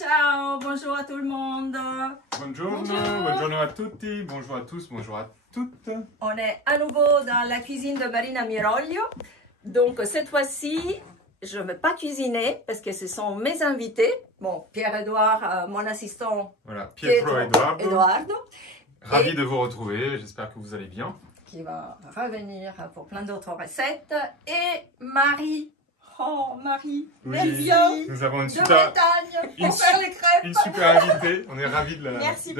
Ciao, bonjour à tout le monde. Buongiorno a tutti, bonjour à tous, bonjour à toutes. On est à nouveau dans la cuisine de Marina Miroglio. Donc cette fois-ci, je ne vais pas cuisiner parce que ce sont mes invités. Bon, Pierre-Edouard, mon assistant. Voilà, Pietro Eduardo. Ravi de vous retrouver, j'espère que vous allez bien. Qui va revenir pour plein d'autres recettes. Et Marie. Oh, Marie, elle vient nous avons une de super, Bretagne pour faire les crêpes. une super invitée. On est ravis de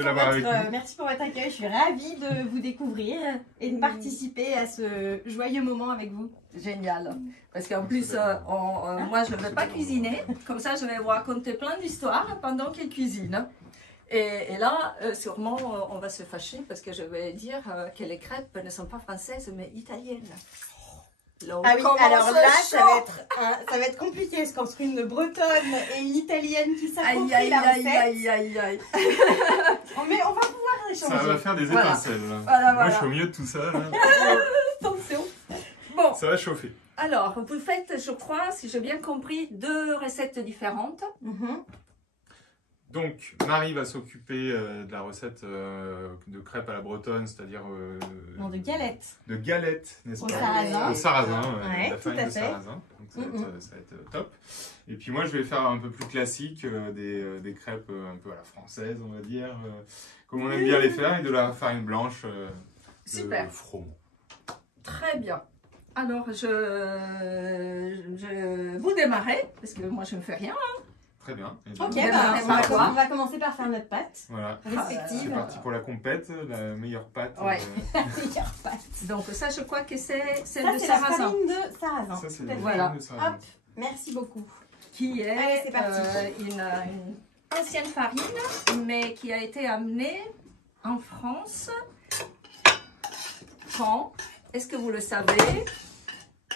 l'avoir avec nous. Merci pour votre accueil. Je suis ravie de vous découvrir et de participer à ce joyeux moment avec vous. Génial. Parce qu'en plus, moi, je ne vais pas cuisiner. Comme ça, je vais vous raconter plein d'histoires pendant qu'il cuisine. Et là, sûrement, on va se fâcher parce que je vais dire que les crêpes ne sont pas françaises, mais italiennes. Ah oui, alors là, ça va être compliqué parce qu'entre une bretonne et une italienne qui s'approprient la recette. Aïe. Mais on va pouvoir échanger. Ça va faire des étincelles. Voilà. Moi, je suis au milieu de tout ça. Là. Attention. Bon, Ça va chauffer. alors, vous faites, je crois, si j'ai bien compris, 2 recettes différentes. Donc, Marie va s'occuper de la recette de crêpes à la bretonne, c'est-à-dire Non, de galettes. de galettes, n'est-ce Au pas? sarrasin. Au sarrasin, Ouais, la tout farine à de fait. sarrasin. Donc ça va être top. Et puis moi, je vais faire un peu plus classique, des crêpes un peu à la française, on va dire, comme on aime bien les faire, et de la farine blanche Super. de froment. Très bien. Alors, vous démarrez, parce que moi, je ne fais rien. Très bien. Et Ok, donc, on va commencer par faire notre pâte voilà. respective. C'est parti pour la compète, la meilleure pâte. Ouais. Meilleure pâte. Donc, ça, je crois que c'est celle Ça, de c'est la sarrasin. farine de sarrasin. Ça, c'est Tout à la fait. Voilà. farine de sarrasin. Hop, merci beaucoup. Qui est Allez, c'est parti. une ancienne farine, mais qui a été amenée en France. Quand? Est-ce que vous le savez?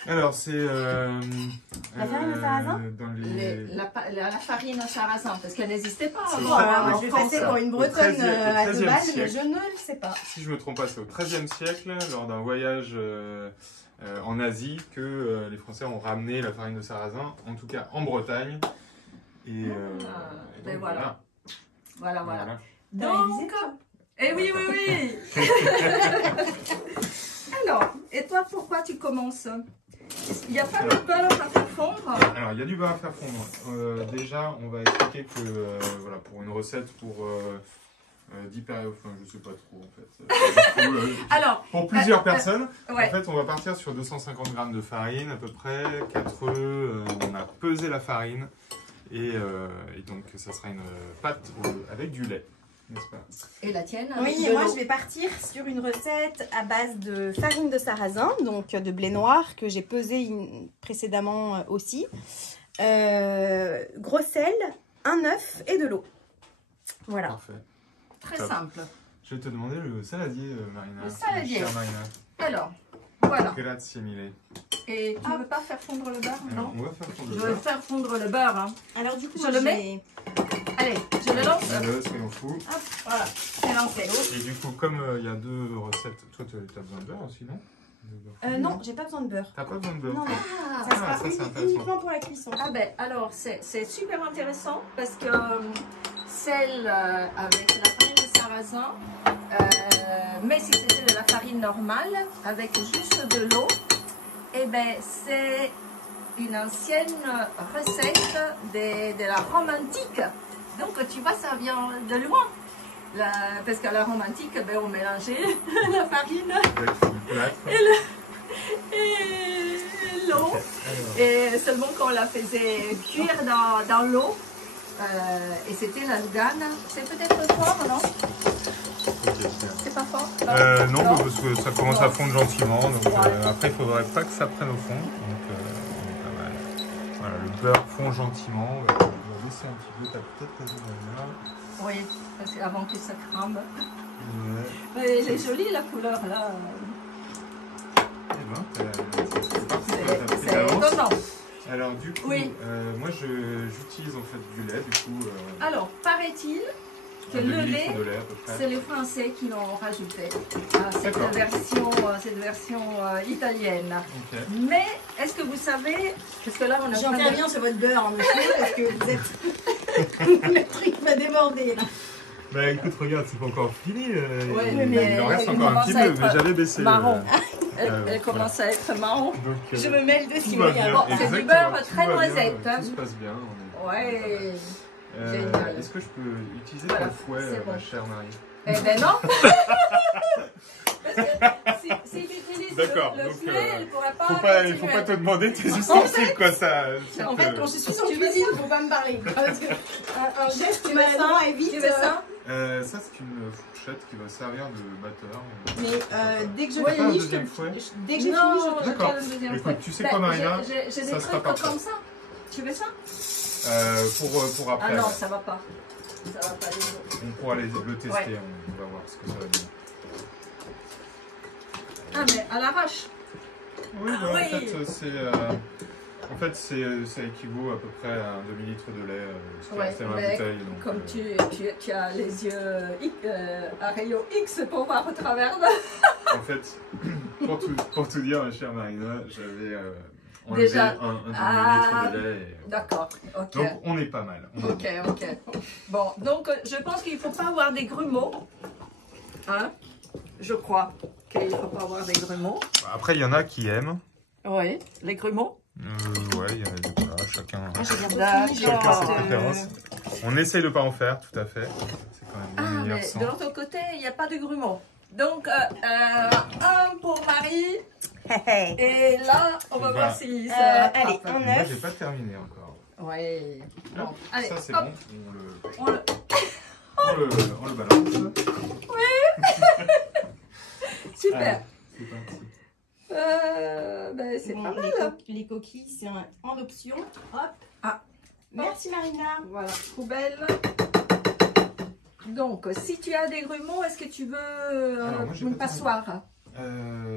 Alors, c'est... La farine de sarrasin dans les... La farine au sarrasin, parce qu'elle n'existait pas C'est avant. très- en Je vais France. passer pour une Au bretonne 13e à deux balles, mais siècle. je ne le sais pas. Si je ne me trompe pas, c'est au XIIIe siècle, lors d'un voyage en Asie, que les Français ont ramené la farine de sarrasin, en tout cas en Bretagne. Et, ben donc, voilà. Voilà. T'as révisé, Donc, toi eh oui. Alors, et toi, pourquoi tu commences? Il n'y a pas de beurre à faire fondre? Alors, il y a du beurre à faire fondre. Déjà, on va expliquer que voilà, pour une recette pour 10 périodes, enfin, je sais pas trop en fait. Alors, pour plusieurs personnes, ouais. en fait, on va partir sur 250 g de farine à peu près, 4 œufs. On a pesé la farine et donc ça sera une pâte avec du lait, n'est-ce pas? Et la tienne? Oui, de et moi l'eau. je vais partir sur une recette à base de farine de sarrasin, donc de blé noir que j'ai pesé précédemment aussi. Gros sel, un œuf et de l'eau. Voilà. Parfait. Très Top. simple. Je vais te demander le saladier, Marina. Le saladier. Chère Marina. Alors, voilà. Grazie mille. Et tu ne veux pas faire fondre le beurre? Alors, Non. on va faire fondre Je le vais beurre. faire fondre le beurre. Hein. Alors du coup, Je le mets. Allez, je le lance. Allez, soyons fous. Hop, voilà, c'est lancé. Et du coup, comme il y a 2 recettes, toi tu as besoin de beurre aussi, non? Non, j'ai pas besoin de beurre. T'as pas besoin de beurre? Non, non. Ah, Ça sera ça, c'est intéressant. uniquement pour la cuisson. ah ben alors c'est super intéressant parce que celle avec la farine de sarrasin, mais si c'était de la farine normale avec juste de l'eau, et ben c'est une ancienne recette de la Rome antique. Donc tu vois, ça vient de loin. Parce qu'à la Rome antique, ben, on mélangeait la farine et l'eau. Et seulement qu'on la faisait cuire dans l'eau. Et c'était la Lugane. C'est peut-être fort, non? C'est pas fort? Non, parce que ça commence à fondre gentiment. Donc, après, il ne faudrait pas que ça prenne au fond. Donc, on est pas mal. Voilà, le beurre fond gentiment. On va laisser un petit peu. T'as peut-être raison, Marina. Oui, parce qu'avant que ça crame. Ouais. Mais elle est jolie la couleur là. Eh ben, c'est parti. C'est étonnant. Alors, du coup, Oui. moi, j'utilise en fait du lait. Du coup, Alors, paraît-il que un le demi-litre lait, de lait à peu près. c'est les Français qui l'ont rajouté à cette D'accord. version italienne. Ok. Mais est-ce que vous savez, parce que là on est en train de... J'interviens sur votre beurre, hein, monsieur, parce que vous êtes très à déborder là. Bah écoute, regarde, c'est pas encore fini. mais il en reste elle encore un commence petit à peu, être mais j'avais baissé. marron. Elle voilà. commence à être marron. Donc, Je me mêle de tout ce va qu'il y a. bien. Bon, c'est du Exactement, beurre tout très va bien, noisette, hein. Tout se passe bien. Ouais. Génial. Est-ce que je peux utiliser Voilà, ton fouet, c'est bon. ma chère Marie? Eh ben non. Parce que si tu utilises D'accord, le donc, fouet, elle ne pourra pas il faut pas te demander tes ustensiles, quoi, ça. En fait, quand je suis en cuisine, il ne faut pas me parler. Parce que un geste maladroit évite. Tu veux ça? Ça, c'est une fourchette qui va servir de batteur. Mais dès que je Pas un finis, deuxième fouet. dès que j'ai fini, Non, je je D'accord. tiens le deuxième Écoute, fouet. tu sais quoi, Marina? J'ai Ça des sera trucs parfait. comme ça. Tu veux ça? Pour après. Ah non, ouais. ça va pas. Ça va pas les autres. On pourra le tester, Ouais. on va voir ce que ça va donner. Ah mais à l'arrache. Oui, Ah bah, oui. en fait, ça équivaut à peu près à un demi-litre de lait, ce qui Ouais, reste dans la mais bouteille. Donc, comme tu as les yeux à rayon X pour voir au travers de... En fait, pour tout dire, ma chère Marina, j'avais enlevé Déjà. un demi-litre de lait. Et, D'accord, ok. donc, on est pas mal. Ok. Bon, donc je pense qu'il ne faut pas avoir des grumeaux. Hein? Je crois qu'il ne faut pas avoir des grumeaux. Après, il y en a qui aiment. Oui, les grumeaux. Ouais, il y en a voilà, chacun D'accord. ses préférences. On essaye de ne pas en faire, tout à fait. C'est quand même Ah, bien meilleur mais sans. de l'autre côté, il n'y a pas de grumeaux. Donc, un pour Marie. Et là, on va voir si ça allez, rattrape. un Moi, œuf. j'ai pas terminé encore. Oui. Bon, Hop, allez, ça, c'est hop. bon. On le... On le balance. Super. Allez, c'est parti. Ben, c'est Bon, pas mal. les coquilles, c'est en option. Hop. Ah. Merci Marina. Voilà, poubelle. Donc, si tu as des grumeaux, est-ce que tu veux Alors, moi, j'ai une pas de passoire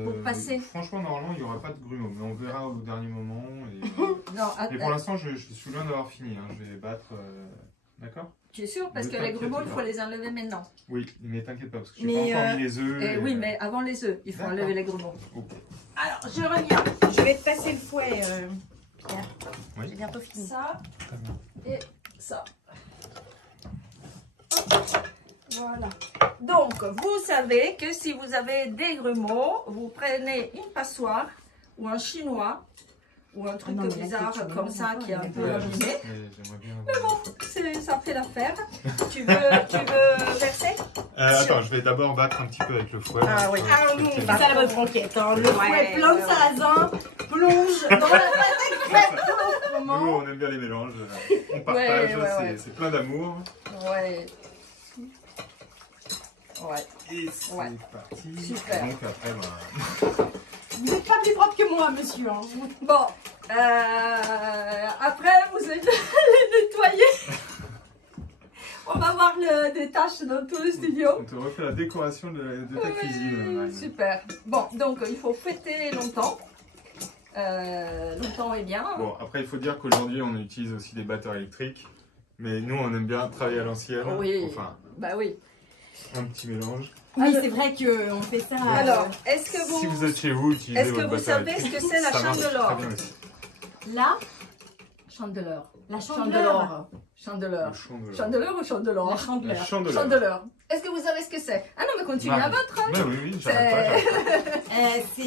pour passer? Franchement, normalement, il n'y aura pas de grumeaux, mais on verra au dernier moment. Non, Et pour l'instant, je suis loin d'avoir fini. Hein. Je vais battre. D'accord? tu es sûr? Parce Ne que les t'inquiète grumeaux, il pas. faut les enlever maintenant. Oui, mais t'inquiète pas, parce que je Mais, n'ai pas encore mis les œufs. Oui, mais avant les œufs, il faut D'accord. enlever les grumeaux. Ok. Alors, je reviens. Je vais te passer le fouet, Pierre. Oui. J'ai bientôt fini. Ça Très bien. et ça. Voilà. Donc, vous savez que si vous avez des grumeaux, vous prenez une passoire ou un chinois ou un truc Ah non, mais là, bizarre c'est comme ça qui est un peu Ouais, abîmé. j'aimerais bien. Ça fait l'affaire. Tu veux verser? Attends, je vais d'abord battre un petit peu avec le fouet. Ah oui. Ah non, c'est ça la bonne franquette. Hein. Le fouet plein de sarrasin plonge dans la pâte crêpe. Nous, on aime bien les mélanges. On partage, ouais. c'est plein d'amour. Ouais. Ouais. Et c'est Ouais. parti. Super. Et donc après, bah, Vous n'êtes pas plus propre que moi, monsieur. Hein. Bon. Après, vous allez les nettoyer. On va voir des taches dans tout le studio. on te refait la décoration de ta cuisine. Marine. Super. Bon, donc il faut fouetter longtemps. Longtemps et bien. Bon, après, il faut dire qu'aujourd'hui, on utilise aussi des batteurs électriques. Mais nous, on aime bien travailler à l'ancienne. Oui. Enfin, Bah oui. un petit mélange. Oui, c'est vrai qu'on fait ça. Alors, est-ce que vous... Si vous êtes chez vous, utilisez Est-ce que votre vous batteur savez électrique. ce que c'est la Ça marche chandeleur? très bien aussi. Là, Chandeleur. la Chandeleur. chandeleur. Chandeleur. Le chandeleur. Chandeleur ou chandeleur? La chandeleur. La chandeleur. Chandeleur. Est-ce que vous savez ce que c'est? Ah non, mais continuez à Marie. votre. Hein. Bah oui, j'arrête pas. C'est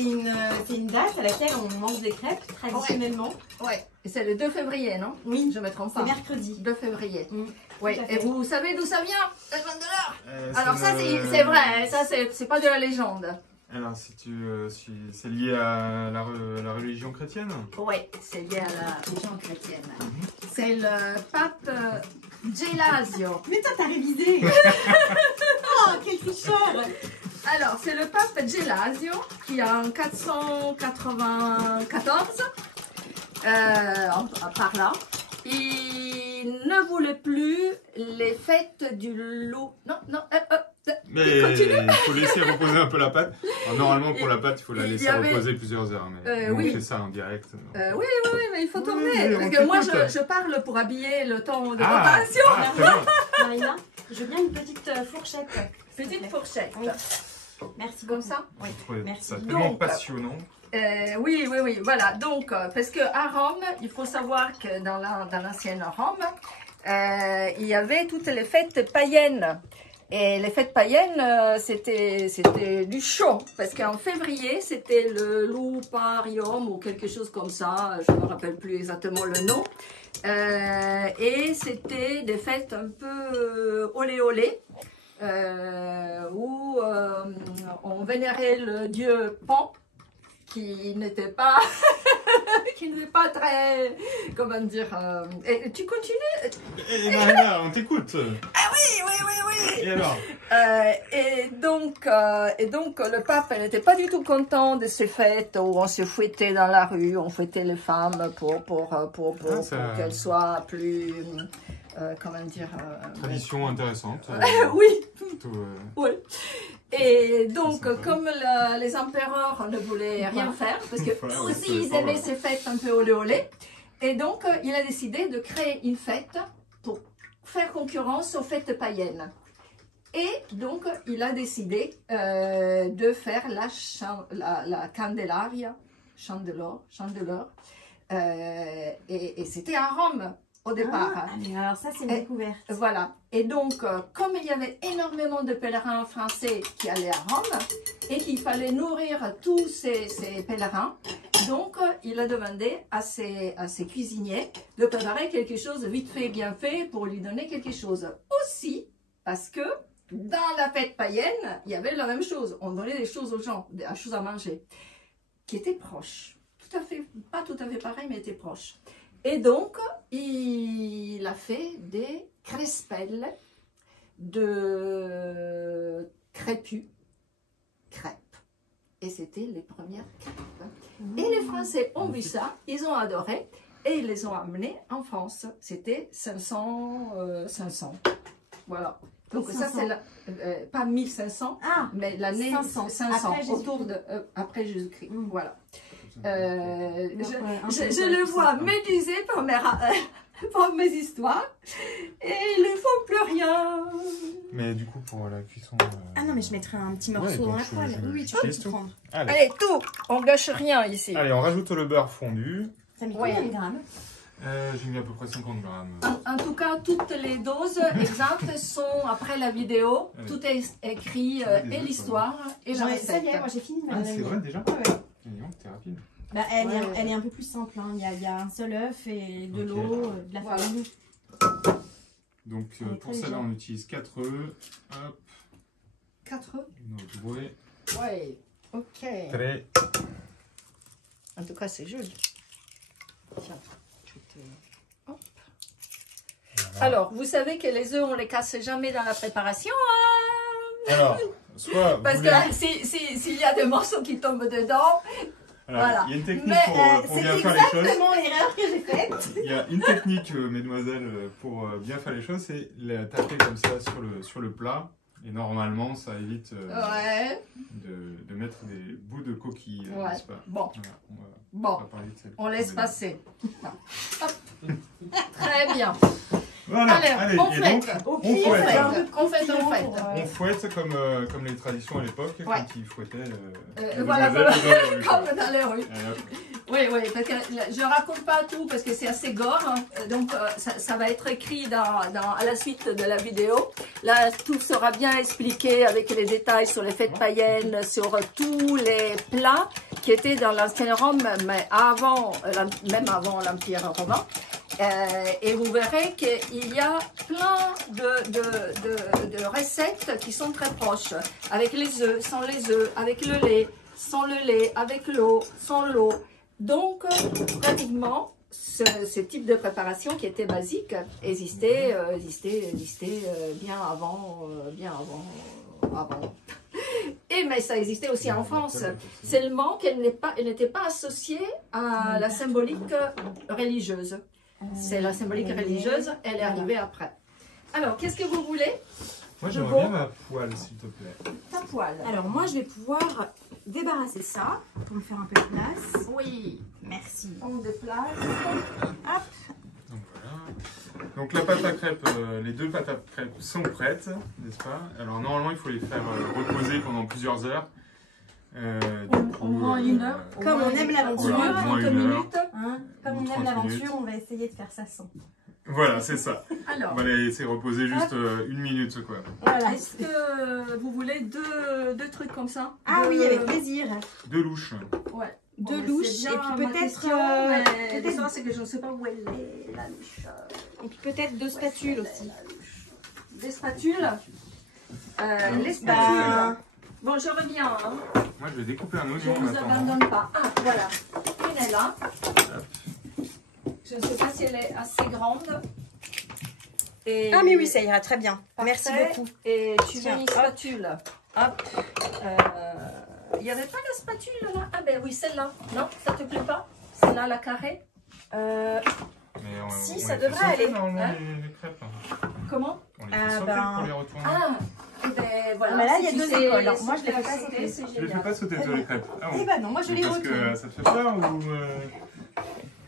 une date à laquelle on mange des crêpes traditionnellement. Ouais. Et c'est le 2 février, non? Oui, Je me trompe c'est pas. mercredi. 2 février. Mm, Oui. tout à Et fait. vous savez d'où ça vient? La chandeleur. Euh, Alors ça, c'est vrai. Hein. Ça, c'est pas de la légende. Alors, c'est lié à la religion chrétienne? Oui, c'est lié à la religion chrétienne. C'est le pape Gelasio. Mais toi, t'as révisé. Oh, quel tricheur. Alors, c'est le pape Gelasio qui, en 494, par là, il ne voulait plus les fêtes du loup. Non, Mais il faut laisser reposer un peu la pâte. Alors, normalement, pour la pâte, il faut la il y laisser avait- reposer plusieurs heures. Mais nous, oui. on fait ça en direct. oui, mais il faut Oui, tourner. oui, parce on que moi, t'écoute. je parle pour habiller le temps de Ah, préparation. très bien. Marina, je veux bien une petite fourchette. Petite fourchette. Oui. Merci Comme ça? J'ai trouvé Merci. ça tellement Donc, passionnant. Oui, voilà. Donc, parce qu'à Rome, il faut savoir que dans l'ancienne Rome, il y avait toutes les fêtes païennes. Et les fêtes païennes, c'était du show. Parce qu'en février, c'était le Luparium ou quelque chose comme ça. Je ne me rappelle plus exactement le nom. Et c'était des fêtes un peu olé olé. Où on vénérait le dieu Pan, qui n'était pas très, comment dire, et tu continues. Eh Marina, on t'écoute. Ah oui. Et alors? Et donc le pape n'était pas du tout content de ces fêtes où on se fouettait dans la rue, on fouettait les femmes pour qu'elles soient plus, comment dire, Tradition intéressante. oui. Plutôt, Oui. Et donc, comme les empereurs ne voulaient rien faire, parce que eux aussi, ils aimaient ces fêtes un peu olé olé, et donc, il a décidé de créer une fête pour faire concurrence aux fêtes païennes. Et donc, il a décidé de faire la Candelaria, chandeleur, et c'était à Rome. Au départ. Ah, mais alors ça, c'est une découverte. Voilà. Et donc, comme il y avait énormément de pèlerins français qui allaient à Rome et qu'il fallait nourrir tous ces pèlerins, donc il a demandé à ses cuisiniers de préparer quelque chose vite fait, bien fait, pour lui donner quelque chose. Aussi, parce que dans la fête païenne, il y avait la même chose. On donnait des choses aux gens, des choses à manger, qui étaient proches. Tout à fait, pas tout à fait pareil, mais étaient proches. Et donc, il a fait des crespelles de crêpes. Et c'était les premières crêpes. Et les Français ont vu ça, ils ont adoré et ils les ont amenés en France. C'était 500. Voilà. Donc ça, c'est pas 1500, mais l'année 500 après Jésus-Christ. Voilà. Je le vois médusé par mes histoires et ils ne font plus rien. Mais du coup, pour la cuisson... Ah non, mais je mettrai un petit morceau dans la poêle. Oui, tu peux tout prendre. Allez, tout. On gâche rien ici. Allez, on rajoute le beurre fondu. Ça met combien de grammes? J'ai mis à peu près 50 grammes. En tout cas, toutes les doses exactes sont après la vidéo. Tout est écrit, et l'histoire, et la recette. Ça y est, moi j'ai fini. Ah, c'est vrai déjà? Ouais. T'es rapide. Bah, elle est un peu plus simple. Hein. Il y a un seul œuf et de l'eau, de la farine. Donc pour celle-là, on utilise 4 œufs. Hop. 4 œufs? Notre bouée. Ouais, ok. Très. En tout cas, c'est joli. Tiens. Hop. Voilà. Alors, vous savez que les œufs, on les casse jamais dans la préparation. Hein. Alors, soit parce que s'il y a des morceaux qui tombent dedans, alors, voilà. Il y a une technique pour bien faire les choses. C'est exactement l'erreur que j'ai faite. Il y a une technique, mesdemoiselles, pour bien faire les choses, c'est la taper comme ça sur le plat. Et normalement, ça évite de mettre des bouts de coquille, n'est-ce pas? Bon, voilà, on laisse passer. Très bien. Voilà, allez, on fouette. On fouette comme les traditions à l'époque, quand ils fouettaient voilà, comme dans les rues. Oui, parce que je ne raconte pas tout parce que c'est assez gore, hein. Donc ça va être écrit à la suite de la vidéo. Là, tout sera bien expliqué avec les détails sur les fêtes païennes, sur tous les plats qui étaient dans l'ancienne Rome, mais même avant l'Empire romain. Et vous verrez qu'il y a plein de recettes qui sont très proches, avec les œufs, sans les œufs, avec le lait, sans le lait, avec l'eau, sans l'eau. Donc, pratiquement, ce type de préparation qui était basique existait bien avant. Mais ça existait aussi en France, seulement qu'elle n'était pas associée à la symbolique religieuse. C'est la symbolique religieuse, elle est arrivée après. Alors, qu'est-ce que vous voulez? Moi, j'aimerais bien ma poêle, s'il te plaît. Ta poêle. Alors, moi, je vais pouvoir débarrasser ça pour me faire un peu de place. Oui. Merci. On déplace. Hop. Donc, voilà. Donc, la pâte à crêpes, les deux pâtes à crêpes sont prêtes, n'est-ce pas? Alors, normalement, il faut les faire reposer pendant plusieurs heures. Au moins 1 heure. Comme on aime l'aventure, 30 minutes. Hein, comme on aime l'aventure, on va essayer de faire ça sans. Voilà, c'est ça. Alors, on va les laisser reposer juste 1 minute, quoi. Voilà. Est-ce que vous voulez deux trucs comme ça? Ah oui, avec plaisir. 2 louches. Ouais. Deux louches, et puis peut-être... La question, c'est que je ne sais pas où elle est, la louche. Et puis peut-être 2 spatules aussi. Des spatules. Les spatules. Bon, je reviens. Hein. Moi, je vais découper un oignon. Je ne vous abandonne pas. Ah, voilà. Une est là. Je ne sais pas si elle est assez grande. Et ah mais oui, ça ira très bien. parfait. Merci beaucoup. Et tu veux une spatule. Hop. Il n'y avait pas la spatule là? Ah ben oui, celle-là. Non, ça te plaît pas? Celle-là, la carrée? Si, ça devrait aller. Hein? Les crêpes. Comment? On les fait sauter pour les retourner. Ah, ben voilà. Mais là, il y a si 2 sais écoles. les Moi, je les fais pas sauter, sauter. c'est Je les fais génial. pas sauter, toi, les crêpes. Ah bon. Eh ben non, moi je les Parce retourne. que ça te fait peur ou...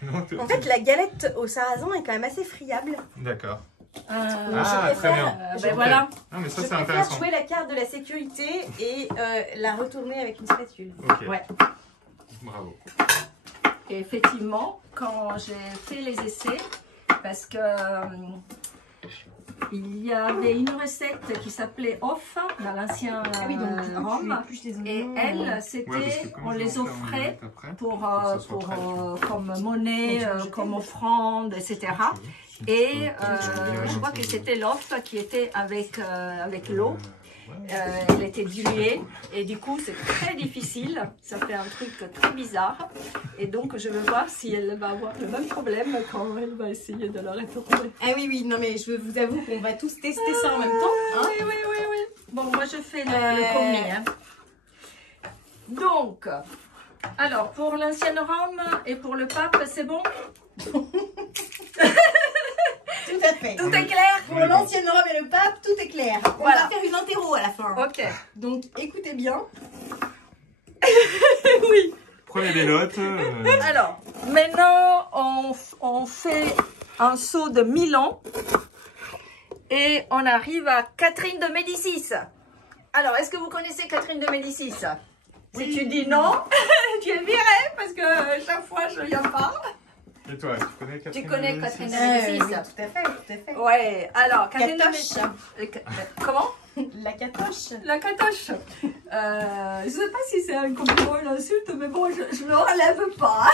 Non, En fait, la galette au sarrasin est quand même assez friable. D'accord. Je très bien. Ben voilà. Ah, mais ça, Je c'est préfère intéressant. jouer la carte de la sécurité et la retourner avec une spatule. Ok. Ouais. Bravo. Et effectivement, quand j'ai fait les essais, parce que il y avait une recette qui s'appelait Off dans l'ancien Rome, et elle, c'était, on les offrait pour comme monnaie, comme offrande, etc. Et je crois que c'était l'off qui était avec l'eau. Elle était diluée et du coup c'est très difficile, ça fait un truc très bizarre et donc je veux voir si elle va avoir le même problème quand elle va essayer de le retourner. Ah oui, oui, non mais je vous avoue qu'on va tous tester ça en même temps. Hein. Oui. Bon, moi je fais le commis. Hein. Donc, alors pour l'ancienne Rome et pour le pape, c'est bon? Tout à fait. Tout est clair? Pour l'ancienne Rome et le pape, tout est clair. On Voilà. va faire une interro à la fin. Ok. Donc écoutez bien. Oui. Prenez des notes. Alors, maintenant on fait un saut de Milan et on arrive à Catherine de Médicis. Alors, est-ce que vous connaissez Catherine de Médicis? Si tu dis non, tu es viré parce que chaque fois je viens pas. Et toi, tu connais Catherine? Tu connais Catherine de Médicis? Oui, tout à fait. Ouais, alors Catherine de Médicis. Comment? La catoche. La catoche. Je sais pas si c'est un compliment ou une insulte, mais bon, je ne relève pas.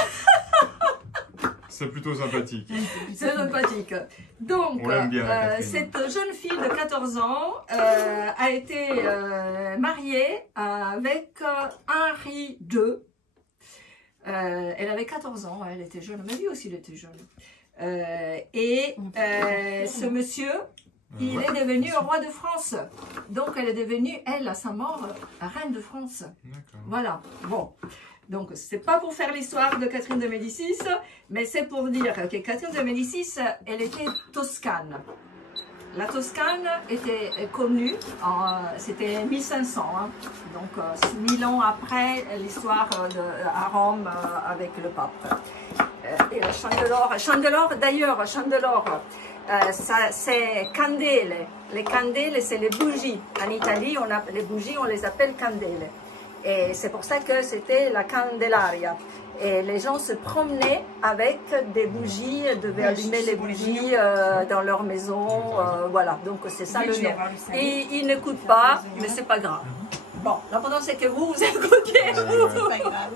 C'est plutôt sympathique. C'est sympathique. Donc, cette jeune fille de 14 ans a été mariée avec Henri II. Elle avait 14 ans, elle était jeune, mais lui aussi il était jeune. Ce monsieur, il est devenu roi de France. Donc elle est devenue, elle, à sa mort, reine de France. Voilà, bon. Donc c'est pas pour faire l'histoire de Catherine de Médicis, mais c'est pour dire que Catherine de Médicis, elle était toscane. La Toscane était connue, c'était 1500, hein, donc 1000 ans après l'histoire à Rome avec le pape. Et le Chandelor, d'ailleurs, c'est candele. Les candele, c'est les bougies. En Italie, les bougies, on les appelle candele. Et c'est pour ça que c'était la Candelaria. Et les gens se promenaient avec des bougies, devaient allumer les bougies dans leur maison. Voilà, donc c'est ça le nom. Et ils n'écoutent pas, mais c'est pas grave. Bon, l'important c'est que vous écoutez. C'est pas grave.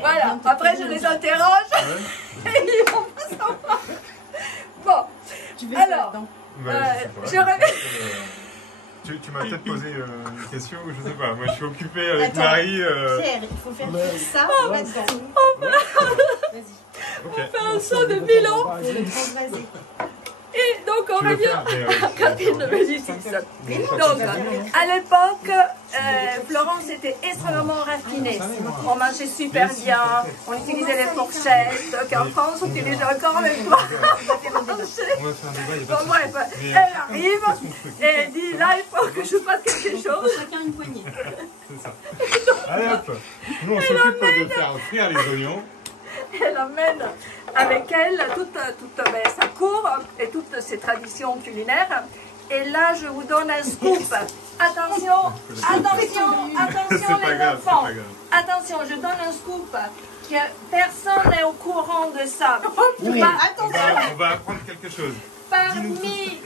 Voilà, après je les interroge et ils vont pas savoir. Bon, alors, je reviens. Tu m'as peut-être posé une question, je sais pas. Moi, je suis occupée avec Marie. Pierre, il faut faire tout ça. Vas-y. On fait un saut de 1000 ans. Vas-y. Et donc, on revient à Catherine de Médicis. Donc, à l'époque, Florence était extrêmement raffinée. On mangeait super bien, on utilisait les fourchettes, qu'en France, on utilise encore les bras. Bon, bref, elle arrive et elle dit là, il faut que je fasse quelque chose. Chacun une poignée. C'est ça. Allez hop, nous on s'occupe de faire frire les oignons. Elle amène avec elle toute sa cour et toutes ses traditions culinaires. Et là, je vous donne un scoop. Attention les enfants. Attention, je donne un scoop que personne n'est au courant de ça. Oui, on va apprendre quelque chose. Parmi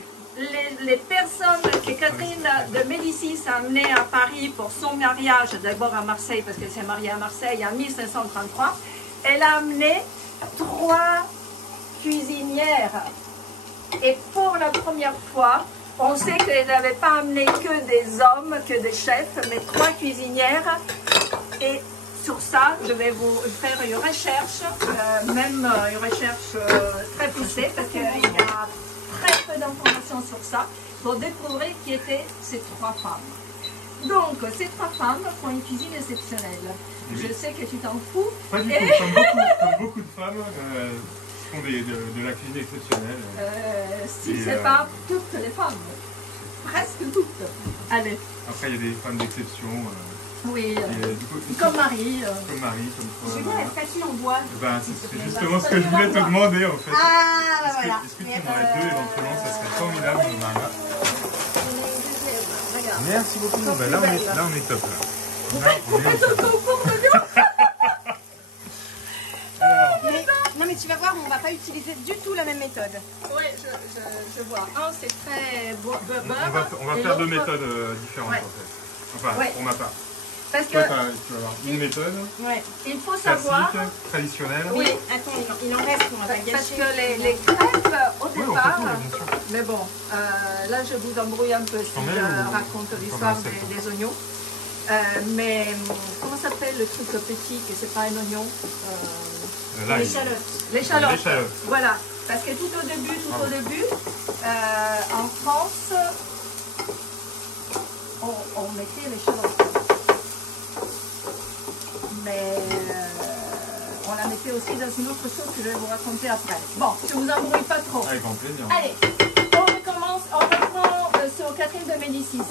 les personnes que Catherine de Médicis a amenées à Paris pour son mariage, d'abord à Marseille, parce qu'elle s'est mariée à Marseille en 1533, elle a amené 3 cuisinières. Et pour la première fois, on sait qu'elle n'avait pas amené que des hommes, que des chefs, mais 3 cuisinières. Et sur ça, je vais vous faire une recherche, même une recherche très poussée, parce qu'il y a très peu d'informations sur ça, pour découvrir qui étaient ces 3 femmes. Donc, ces 3 femmes font une cuisine exceptionnelle. Oui. Je sais que tu t'en fous. Pas du tout, comme beaucoup de femmes font de la cuisine exceptionnelle. Si c'est pas toutes les femmes, presque toutes. Allez. Après, il y a des femmes d'exception. Oui, coup, comme Marie. Comme Marie, comme toi. Je vois la statue en bois. Ben, c'est justement ce que je voulais te demander en fait. Ah, bah voilà. Est-ce que tu en aurais 2 éventuellement, ça serait formidable, Maria. Merci beaucoup. Ben, là, on est top. Là, on est non mais tu vas voir, on va pas utiliser du tout la même méthode. Oui, je vois. Un, c'est très beurre. On va faire 2 méthodes différentes en fait. Enfin, ouais. Pour ma part. Parce que toi, tu vas avoir une méthode. Ouais. Il faut savoir. Traditionnelle. Oui, attends, il en reste, on va pas gâcher. Parce que les crêpes, au départ. Mais bon, là je vous embrouille un peu si je raconte l'histoire des oignons. Mais comment s'appelle le truc petit que c'est pas un oignon? L'échalote. Voilà. Parce que tout au début, en France, on mettait l'échalote. Mais on la mettait aussi dans une autre chose que je vais vous raconter après. Bon, je ne vous embrouille pas trop. Avec grand plaisir. Allez, on recommence, on reprend sur Catherine de Médicis.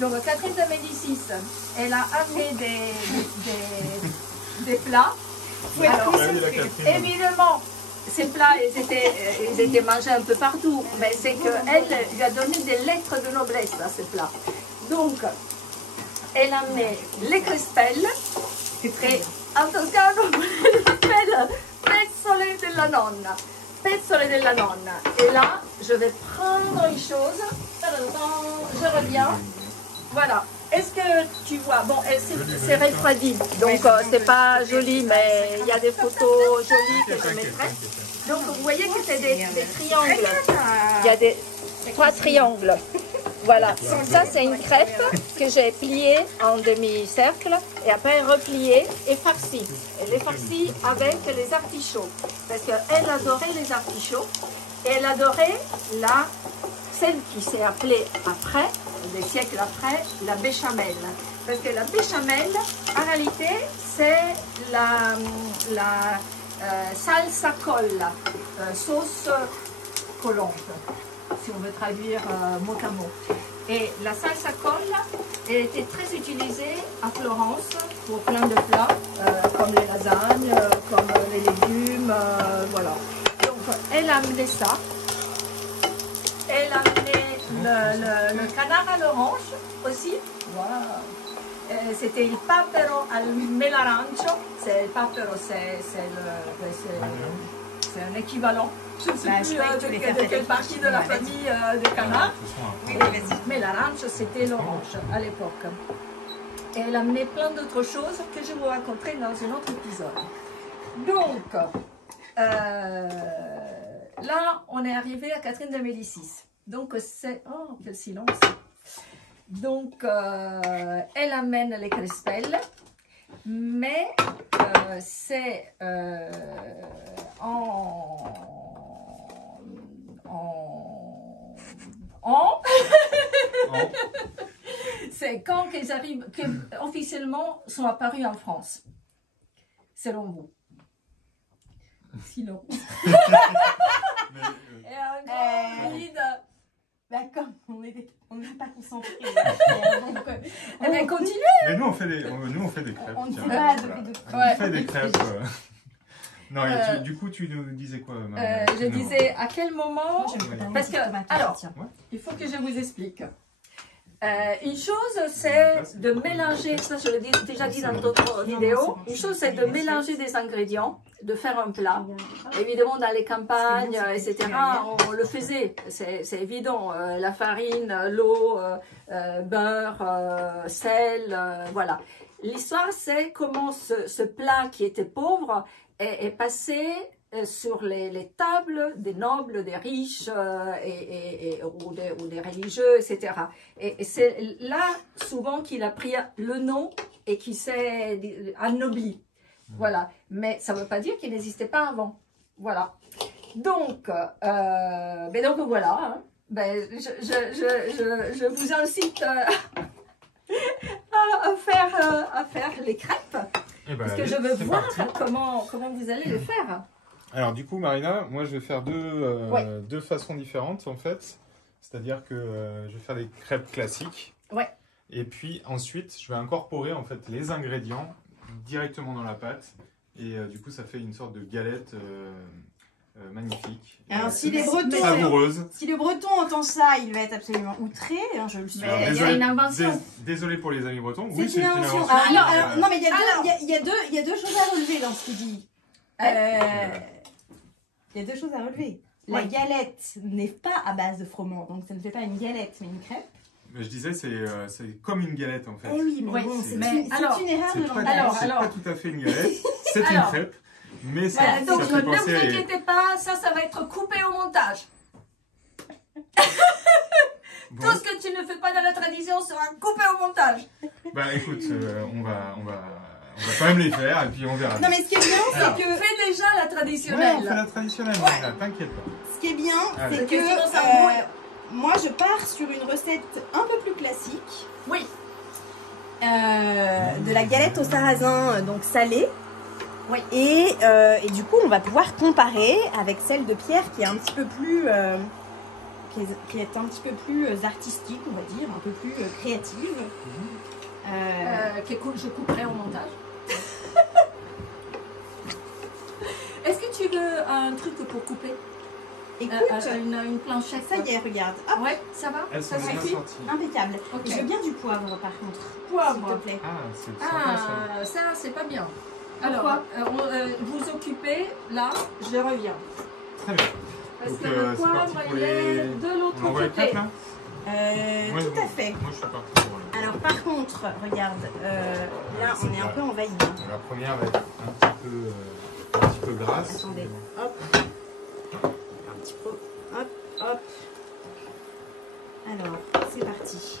Donc Catherine de Médicis, elle a amené des plats. Oui, alors, évidemment, ces plats, ils étaient mangés un peu partout, mais c'est qu'elle lui a donné des lettres de noblesse à ces plats. Donc, elle a amené les crespelles, et en toscano, elle l'appelle pezzole della nonna. Pezzole della nonna. Et là, je vais prendre une chose, je reviens, voilà. Est-ce que tu vois, bon, c'est refroidi, donc c'est pas joli, mais il y a des photos jolies que je mettrai. Donc vous voyez que c'est des triangles, il y a 3 triangles. Voilà, ça c'est une crêpe que j'ai pliée en demi-cercle et après repliée et farcie. Elle est farcie avec les artichauts, parce qu'elle adorait les artichauts et elle adorait celle qui s'est appelée après, des siècles après, la béchamel. Parce que la béchamel, en réalité, c'est la salsa colla, sauce collante, si on veut traduire mot à mot. Et la salsa colla, elle était très utilisée à Florence pour plein de plats, comme les lasagnes, comme les légumes, voilà. Donc, elle a amené ça. Elle a amené le canard à l'orange aussi. Wow. C'était il papero al melarancio. C'est le papero, c'est un équivalent. Je ne sais plus de quelle partie de la famille de canard. Mais l'arancio, c'était l'orange à l'époque. Et elle a amené plein d'autres choses que je vous raconterai dans un autre épisode. Donc, là, on est arrivé à Catherine de Médicis. Donc, c'est... Oh, quel silence! Donc, elle amène les crespelles, mais c'est c'est quand qu'ils arrivent, officiellement sont apparus en France, selon vous. Sinon. Et un grand vide. D'accord, on n'est pas concentrés. On va continuer. Mais nous on fait des crêpes. On ne sait pas on fait des crêpes. Non, du coup tu nous disais quoi, Maria? Je disais à quel moment. Parce que, alors, il faut que je vous explique. Une chose, c'est de mélanger, ça je l'ai déjà dit dans d'autres vidéos, une chose c'est de mélanger des ingrédients, de faire un plat. Évidemment dans les campagnes, etc., on le faisait, c'est évident, la farine, l'eau, beurre, sel, voilà. L'histoire c'est comment ce plat qui était pauvre est passé sur les tables des nobles, des riches ou des religieux, etc. Et c'est là souvent qu'il a pris le nom et qu'il s'est anobli. Voilà. Mais ça ne veut pas dire qu'il n'existait pas avant. Voilà. Donc, donc voilà. Hein. Je vous incite à faire les crêpes. Parce que je veux voir comment vous allez le faire. Alors du coup Marina, moi je vais faire deux façons différentes en fait. C'est-à-dire que je vais faire des crêpes classiques. Ouais. Et puis ensuite je vais incorporer en fait les ingrédients directement dans la pâte. Et du coup ça fait une sorte de galette magnifique. Alors si les Bretons entendent ça, il va être absolument outré, hein, je le suis. Mais il y a une invention. Désolé pour les amis bretons. Oui, c'est une invention. Non mais il y a deux choses à relever dans ce qu'il dit. Il y a deux choses à relever. La galette n'est pas à base de froment, donc ça ne fait pas une galette, mais une crêpe. Mais je disais, c'est comme une galette en fait. Eh oui, mais bon, c'est une erreur de langage. C'est pas tout à fait une galette, c'est une crêpe, mais ça donc fait ne penser vous inquiétez pas, ça va être coupé au montage. Bon. Tout ce que tu ne fais pas dans la tradition sera coupé au montage. Bah écoute, on va quand même les faire et puis on verra. Non mais ce qui est bien, c'est que... Fais déjà la traditionnelle. Ouais, on fait la traditionnelle, t'inquiète pas. Ce qui est bien, c'est que moi je pars sur une recette un peu plus classique. Oui. De la galette au sarrasin, donc salée. Oui. Et du coup, on va pouvoir comparer avec celle de Pierre qui est un petit peu plus... qui est un petit peu plus artistique, on va dire, un peu plus créative. Je couperai au montage. Est-ce que tu veux un truc pour couper? Écoute, une planchette. Ça y est, regarde. Hop. Ouais, ça va? Ça suffit. Impeccable. Okay. Je veux bien du poivre par contre. Poivre. S'il te plaît. C'est sympa, ça c'est pas bien. Alors, vous occupez, là, je reviens. Très bien. Parce que le poivre, il est de l'autre côté. Tout à fait. Moi, je suis parti pour le... Alors, par contre, regarde, là, on est un peu envahi. La première va être un petit peu grasse. Attendez, hop. Un petit peu. Hop, hop. Alors, c'est parti.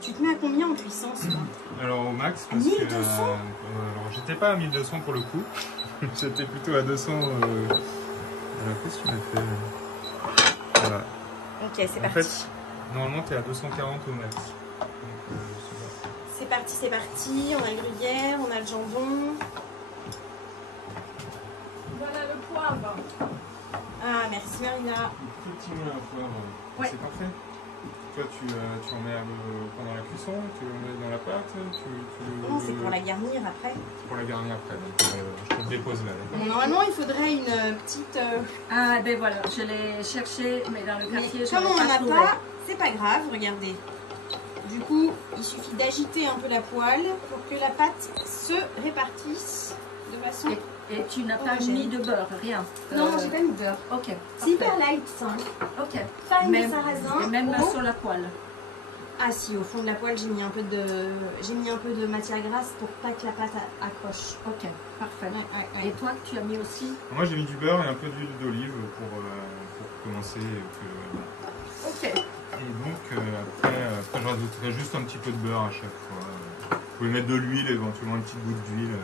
Tu te mets à combien en puissance, toi? Alors, au max, parce 1200 que... alors, j'étais pas à 1200 pour le coup. J'étais plutôt à 200... Alors, qu'est-ce que tu m'as fait? Voilà. Ok, c'est parti. En fait, normalement, tu es à 240 au max. C'est parti, c'est parti. On a le gruyère, on a le jambon. Voilà le poivre. Ah, merci Marina. Petit moulin à poivre. Ouais. C'est parfait. Toi, tu en mets pendant la cuisson, tu le mets dans la pâte, Non, c'est pour la garnir après. C'est pour la garnir après, donc je te le dépose là. Bon, normalement, il faudrait une petite... Ah, ben voilà, je l'ai cherché, mais dans le quartier, je comme on l'ai n'en a trouvé. pas, c'est pas grave, regardez. Du coup, il suffit d'agiter un peu la poêle pour que la pâte se répartisse de façon... Et tu n'as pas mis de beurre, rien? Non, j'ai pas mis de beurre. Ok. C'est hyper light, ça. Ok. Farine de sarrasin. Et même sur la poêle. Ah si, au fond de la poêle, j'ai mis un peu de matière grasse pour pas que la pâte accroche. Ok, parfait. Ouais. Et toi, tu as mis aussi? Moi, j'ai mis du beurre et un peu d'huile d'olive pour commencer. Ok. Et donc, après, je rajouterai juste un petit peu de beurre à chaque fois. Vous pouvez mettre de l'huile, éventuellement une petite goutte d'huile.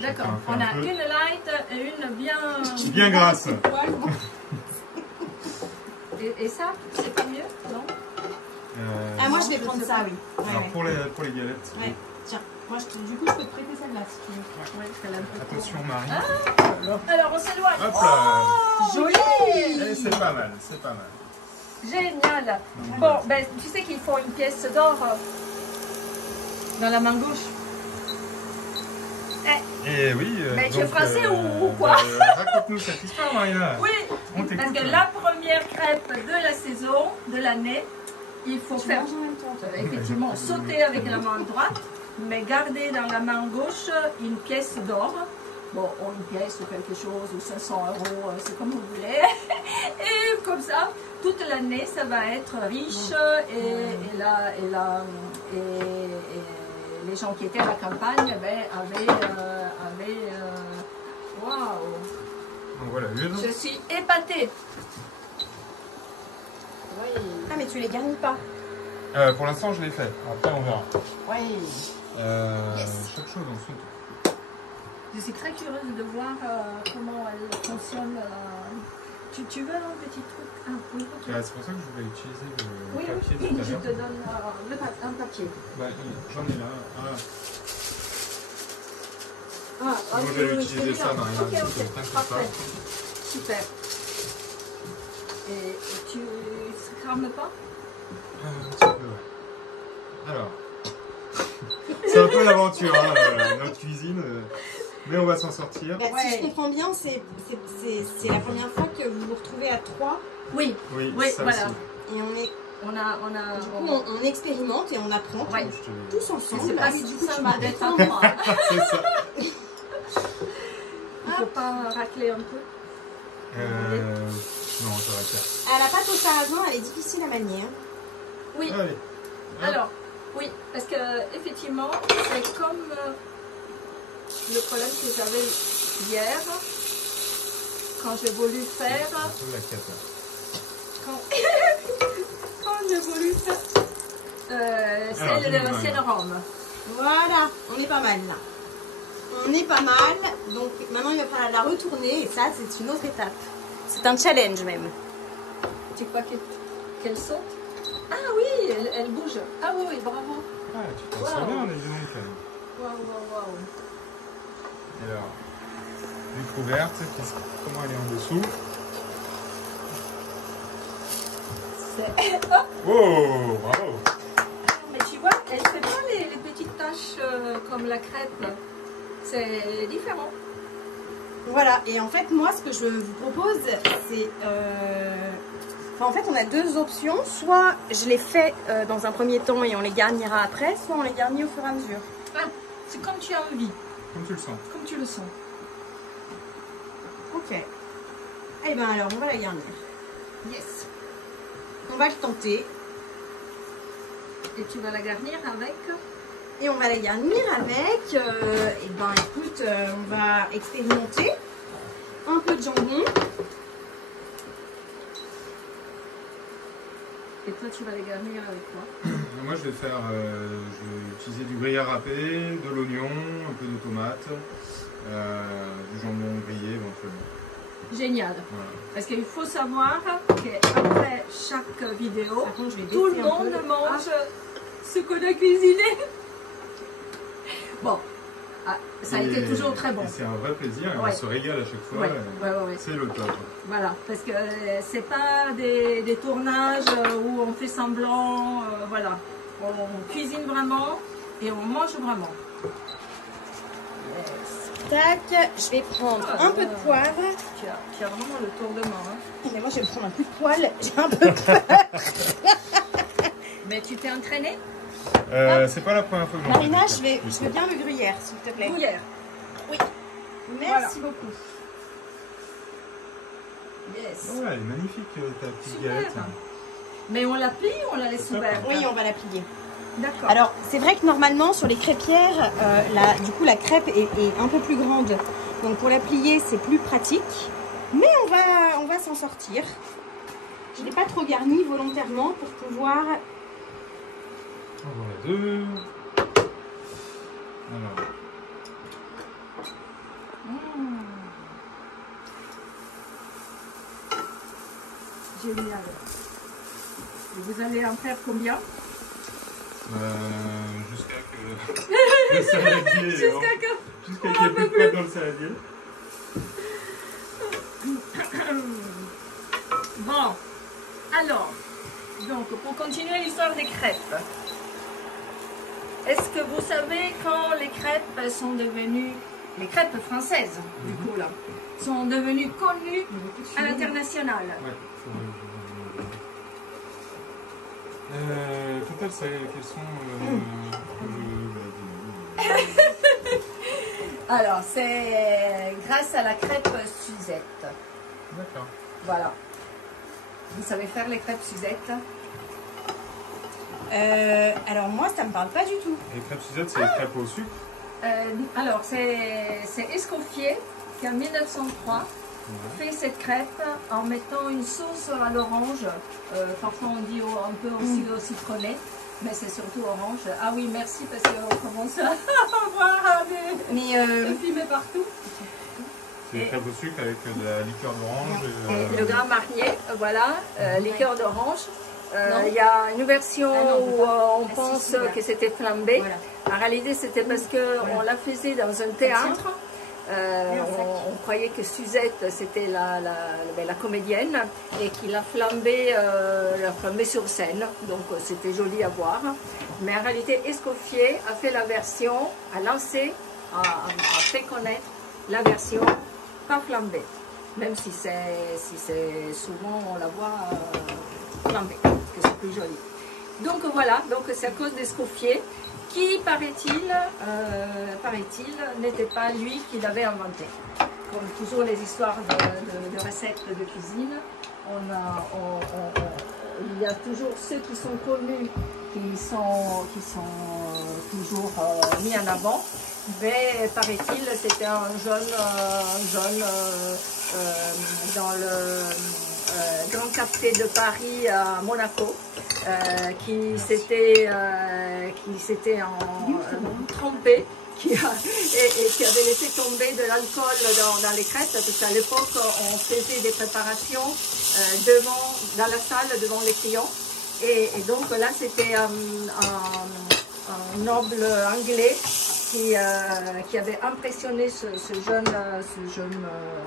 D'accord, on a une light et une bien grasse. Et ça, c'est pas mieux, non? Moi je vais prendre ça, oui. Alors pour les galettes. Ouais. Tiens, moi du coup je peux te prêter celle-là si tu veux. Ouais, parce qu'elle a un peu Attention Marie. Alors on s'éloigne. Hop là. Oh, joli. Et c'est pas mal, c'est pas mal. Génial. Bon, ben tu sais qu'il faut une pièce d'or dans la main gauche. Et oui. Mais tu es français ou quoi? Raconte-nous cette histoire, Marina. Oui, parce que la première crêpe de la saison, de l'année, il faut faire effectivement sauter avec la main droite, mais garder dans la main gauche une pièce d'or. Bon, une pièce ou quelque chose, ou 500 €, c'est comme vous voulez. Et comme ça, toute l'année, ça va être riche. Et les gens qui étaient à la campagne avaient waouh! Voilà, je suis épatée. Oui. Ah, mais tu les garnis pas? Pour l'instant, je l'ai fait. Après, on verra. Oui. Chaque chose en son. Je suis très curieuse de voir comment elle fonctionne. Tu veux un petit truc? Ah, oui, okay. C'est pour ça que je vais utiliser le papier tout à l'heure. Je te donne un papier. Bah, j'en ai là. Moi, je vais utiliser ça dans rien. Ok, parfait. Super. Et tu ne crames pas? Un petit peu, ouais. Alors, c'est un peu l'aventure, hein, notre cuisine. Mais on va s'en sortir. Bah, si je comprends bien, c'est la première fois que vous vous retrouvez à 3. Oui, ça voilà. aussi. Et du coup, on expérimente et on apprend tous ensemble. C'est pas du tout ça, d'être un moi. C'est ça. Il ne faut pas racler un peu? Non, ça va faire. Ah, la pâte au sarrasin, elle est difficile à manier. Hein. Oui. Allez. Alors, oui, parce que effectivement, c'est comme le problème que j'avais hier, quand j'ai voulu faire. Quand j'ai voulu faire. C'est le rhum. Voilà, on est pas mal là. On est pas mal. Donc maintenant, il va falloir la retourner. Et ça, c'est une autre étape. C'est un challenge même. Tu crois qu'elle saute? Ah oui, elle bouge. Ah oui, bravo. Ah, tu t'en sors bien, on est bien quand même. Waouh. Et alors, découverte, comment elle est en dessous? Oh, bravo. Mais tu vois, elle ne fait pas les petites taches comme la crêpe. C'est différent. Voilà, et en fait, moi, ce que je vous propose, c'est... en fait, on a deux options. Soit je les fais dans un premier temps et on les garnira après, soit on les garnit au fur et à mesure. Ah, c'est comme tu as envie. Comme tu le sens. Comme tu le sens. Ok. Eh bien alors, on va la garnir. Yes. On va le tenter. Et tu vas la garnir avec? Et on va la garnir avec, eh ben écoute, on va expérimenter un peu de jambon. Et toi, tu vas les garnir avec quoi? Moi, je vais utiliser du gruyère râpé, de l'oignon, un peu de tomate, du jambon grillé éventuellement. Génial. Voilà. Parce qu'il faut savoir qu'après chaque vidéo, tout le monde mange ce qu'on a cuisiné. Bon, ça a été toujours très bon. C'est un vrai plaisir et on se régale à chaque fois. C'est le top. Voilà, parce que c'est pas des tournages où on fait semblant. Voilà, on cuisine vraiment et on mange vraiment. Tac, je vais prendre un peu de poivre. Tu as vraiment le tour de main. Hein. Mais moi, je vais prendre un coup de poêle. J'ai un peu peur. Mais tu t'es entraînée? C'est pas la première fois que je Marina, je veux bien le gruyère, s'il te plaît. Gruyère. Oui. Merci beaucoup. Yes. Oh, elle est magnifique ta petite galette. Mais on la plie ou on la laisse ouverte? Oui, on va la plier. D'accord. Alors, c'est vrai que normalement, sur les crêpières, du coup, la crêpe est un peu plus grande. Donc, pour la plier, c'est plus pratique. Mais on va s'en sortir. Je ne l'ai pas trop garni volontairement pour pouvoir... En voilà deux. Alors. Génial. Et vous allez en faire combien? Jusqu'à que le saladier... Jusqu'à qu'il n'y ait plus de pâte dans le saladier. Bon, alors, donc pour continuer l'histoire des crêpes, est-ce que vous savez quand les crêpes sont devenues, les crêpes françaises du coup là, sont devenues connues à l'international? Total, quels sont Alors, c'est grâce à la crêpe Suzette. D'accord. Voilà. Vous savez faire les crêpes Suzette? Alors moi, ça me parle pas du tout. Les crêpes Suzette, c'est les crêpes au sucre? Alors, c'est Escoffier qui en 1903 fait cette crêpe en mettant une sauce à l'orange. Parfois on dit un peu aussi au citronné, mais c'est surtout orange. Ah oui, merci parce qu'on commence à voir des fumées partout. C'est des crêpes au sucre avec de la liqueur d'orange. Et le Grand Marnier, voilà, liqueur d'orange. Il y a une version où on pense que c'était flambé. Voilà. En réalité, c'était parce qu'on la faisait dans un théâtre. On croyait que Suzette, c'était la comédienne et qu'il la flambé sur scène. Donc, c'était joli à voir. Mais en réalité, Escoffier a fait la version, a lancé, a fait connaître la version pas flambée. Même si c'est souvent, on la voit flambée, que c'est plus joli. Donc voilà, c'est à cause d'Escoffier qui, paraît-il, n'était pas lui qui l'avait inventé. Comme toujours les histoires de recettes de cuisine, il y a toujours ceux qui sont connus, qui sont toujours mis en avant. Mais paraît-il, c'était un jeune dans le Grand Café de Paris à Monaco qui s'était trompé et qui avait laissé tomber de l'alcool dans les crêpes, parce qu'à l'époque on faisait des préparations dans la salle devant les clients, et donc là c'était un noble anglais qui avait impressionné ce jeune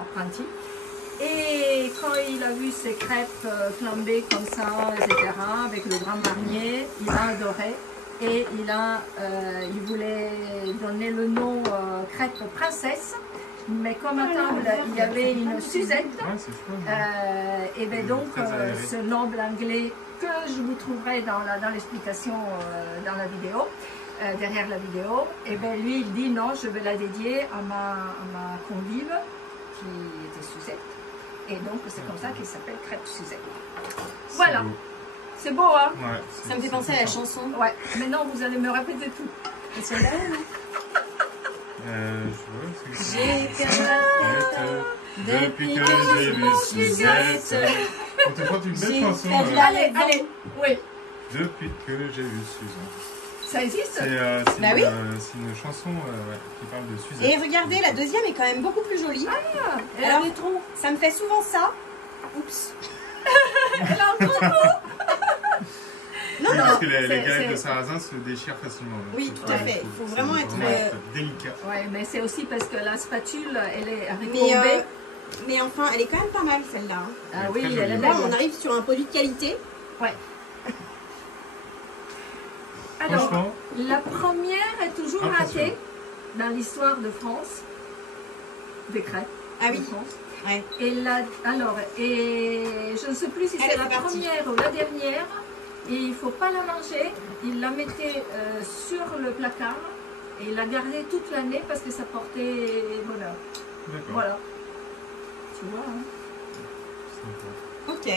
apprenti. Et quand il a vu ces crêpes flambées comme ça, etc., avec le Grand Marnier, il a adoré. Et il voulait donner le nom crêpe princesse. Mais comme à table, il y avait une Suzette. Et bien donc, ce noble anglais que je vous trouverai dans l'explication dans la vidéo, derrière la vidéo, et bien lui, il dit non, je vais la dédier à ma convive qui était Suzette. Et donc, c'est comme ça qu'il s'appelle crêpe Suzette. Voilà. C'est beau, hein? Ouais, ça me fait penser à la chanson. Ouais. Maintenant, vous allez me répéter tout. Et c'est là, j'ai perdu la tête depuis que j'ai vu Suzette. On te chante une belle chanson. Allez, oui. Depuis que j'ai vu Suzette. Ça existe? Bah oui. C'est une chanson qui parle de Suzette. Et regardez, la deuxième est quand même beaucoup plus jolie. Ah, alors, ça me fait souvent ça. Oups. Elle a un gros trou. Non, parce que les galettes de sarrasin se déchirent facilement. Oui, tout à fait. Il faut vraiment être délicat. Oui, mais c'est aussi parce que la spatule, elle est retombée. Mais enfin, elle est quand même pas mal celle-là. Ah oui, elle est belle. On arrive sur un produit de qualité. Ouais. Alors, la première est toujours ratée dans l'histoire de France, des crêpes. Ah oui. De France. Ouais. Et je ne sais plus si c'est la première ou la dernière. Et il ne faut pas la manger. Il la mettait sur le placard et il la gardait toute l'année parce que ça portait bonheur. Voilà. Tu vois, hein? Ok.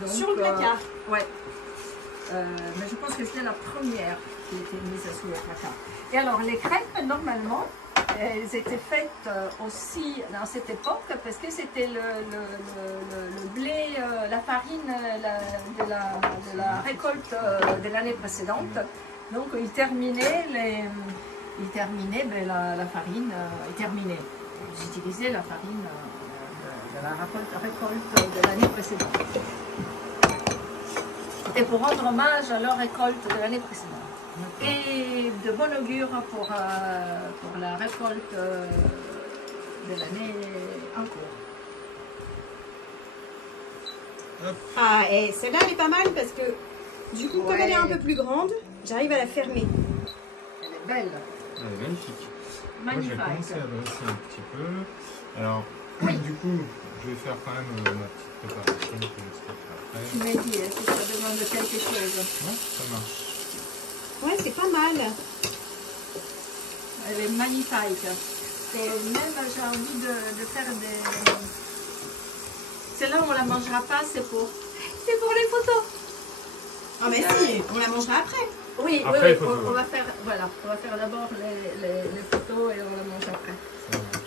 Donc, sur le placard. Ouais. Mais je pense que c'était la première qui était mise sur le placard. Et alors, les crêpes, normalement, elles étaient faites aussi dans cette époque parce que c'était le blé, la farine de la récolte de l'année précédente. Donc, ils terminaient la farine, ils utilisaient la farine de la récolte de l'année précédente. Et pour rendre hommage à leur récolte de l'année précédente. Et de bon augure pour la récolte de l'année en cours. Ah, et celle-là, elle est pas mal parce que du coup, comme elle est un peu plus grande, j'arrive à la fermer. Elle est belle. Elle est magnifique. Magnifique. Moi, je vais commencer à dresser un petit peu. Alors, du coup, je vais faire quand même ma petite préparation pour l'expliquer après. Tu m'as dit, est-ce que ça demande quelque chose? Ouais, ça marche. Ouais, c'est pas mal. Elle est magnifique. Et même, j'ai envie de faire des... Celle-là, on la mangera pas, c'est pour les photos. Ah mais si, on la mangera après. Oui, après, oui, on va faire, voilà, on va faire d'abord les photos et on la mange après. Ça marche.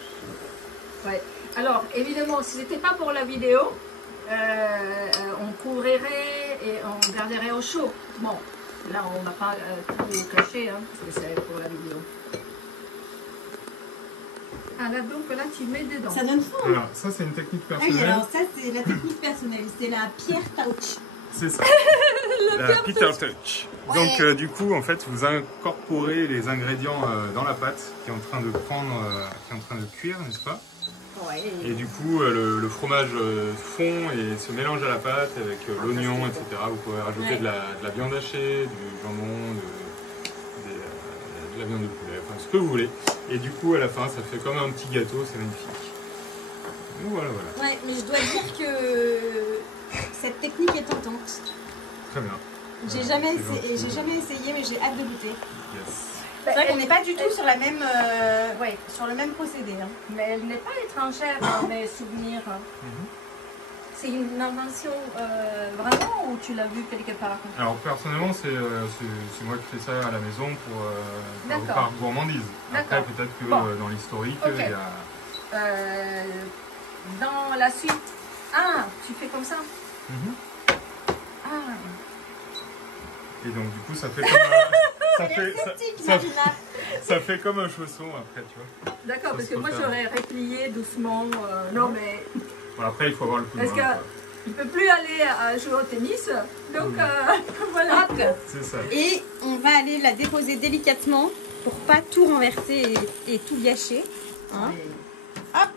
Ouais. Alors, évidemment, si c'était pas pour la vidéo, on couvrirait et on garderait au chaud. Bon, là, on va pas tout cacher, hein, parce que c'est pour la vidéo. Ah là, donc là, tu mets dedans. Ça donne faim. Alors, ça, c'est une technique Ah oui, personnelle. alors ça, c'est la technique personnelle. C'est la pierre touch. C'est ça. La Peter Touch. Ouais. Donc du coup, en fait, vous incorporez les ingrédients dans la pâte qui est en train de prendre, qui est en train de cuire, n'est-ce pas? Ouais. Et du coup, le fromage fond et se mélange à la pâte avec l'oignon, etc. Vous pouvez rajouter de la viande hachée, du jambon, de la viande de poulet, enfin ce que vous voulez. Et du coup, à la fin, ça fait comme un petit gâteau, c'est magnifique. Donc, voilà, voilà. Ouais, mais je dois dire que cette technique est tentante. Très bien. J'ai jamais essayé, mais j'ai hâte de goûter. Yes. C'est vrai qu'on n'est pas du tout sur la même, sur le même procédé. Hein. Mais elle n'est pas étrangère dans mes souvenirs. C'est une invention vraiment ou tu l'as vu quelque part? Alors personnellement, c'est moi qui fais ça à la maison pour par gourmandise. Après, peut-être que dans l'historique, il y a... dans la suite... Ah, tu fais comme ça? Ah. Et donc du coup, ça fait comme ça fait comme un chausson après, tu vois. D'accord, parce que moi j'aurais replié doucement. Non mais... Bon, après, il faut avoir le coup de main. Parce qu'il ne peut plus aller jouer au tennis, donc voilà. C'est ça. Et on va aller la déposer délicatement pour pas tout renverser et tout gâcher. Hein. Hop.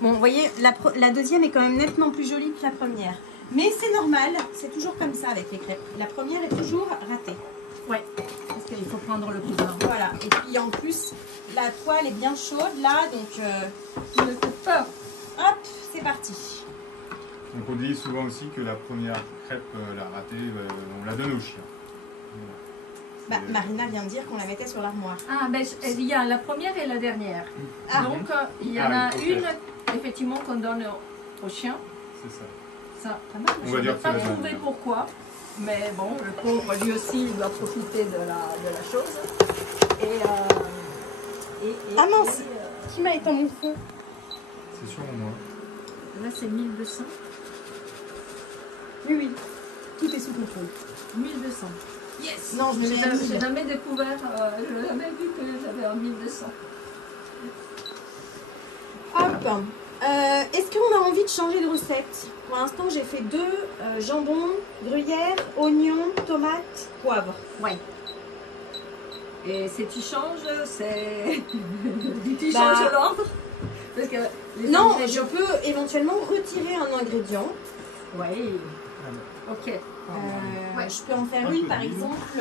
Bon, vous voyez, la deuxième est quand même nettement plus jolie que la première. Mais c'est normal, c'est toujours comme ça avec les crêpes. La première est toujours ratée. Ouais, parce qu'il faut prendre le coup de main. Voilà, et puis en plus, la toile est bien chaude là, donc tu ne fais pas. Hop, c'est parti. Donc on dit souvent aussi que la première crêpe, la ratée, on la donne au chien. Bah, Marina vient de dire qu'on la mettait sur l'armoire. Ah, ben il y a la première et la dernière. Ah. Donc il y en a une, effectivement, qu'on donne au chien. C'est ça. Ça, je n'ai pas trouvé pourquoi, mais bon, le pauvre lui aussi, il doit profiter de la chose. Ah mince, qui m'a éteint mon feu? C'est sûr moi. Là, c'est 1200. Oui, oui, tout est sous contrôle. 1200. Yes. Non, je n'ai jamais découvert, je n'ai jamais vu que j'avais un 1200. Hop. Est-ce qu'on a envie de changer de recette? Pour l'instant, j'ai fait 2 jambon, gruyère, oignon, tomate, poivre. Ouais. Et si tu changes, c'est... tu changes l'ordre? Parce que non, je peux éventuellement retirer un ingrédient. Oui. Ok. Ouais, je peux en faire une, par exemple,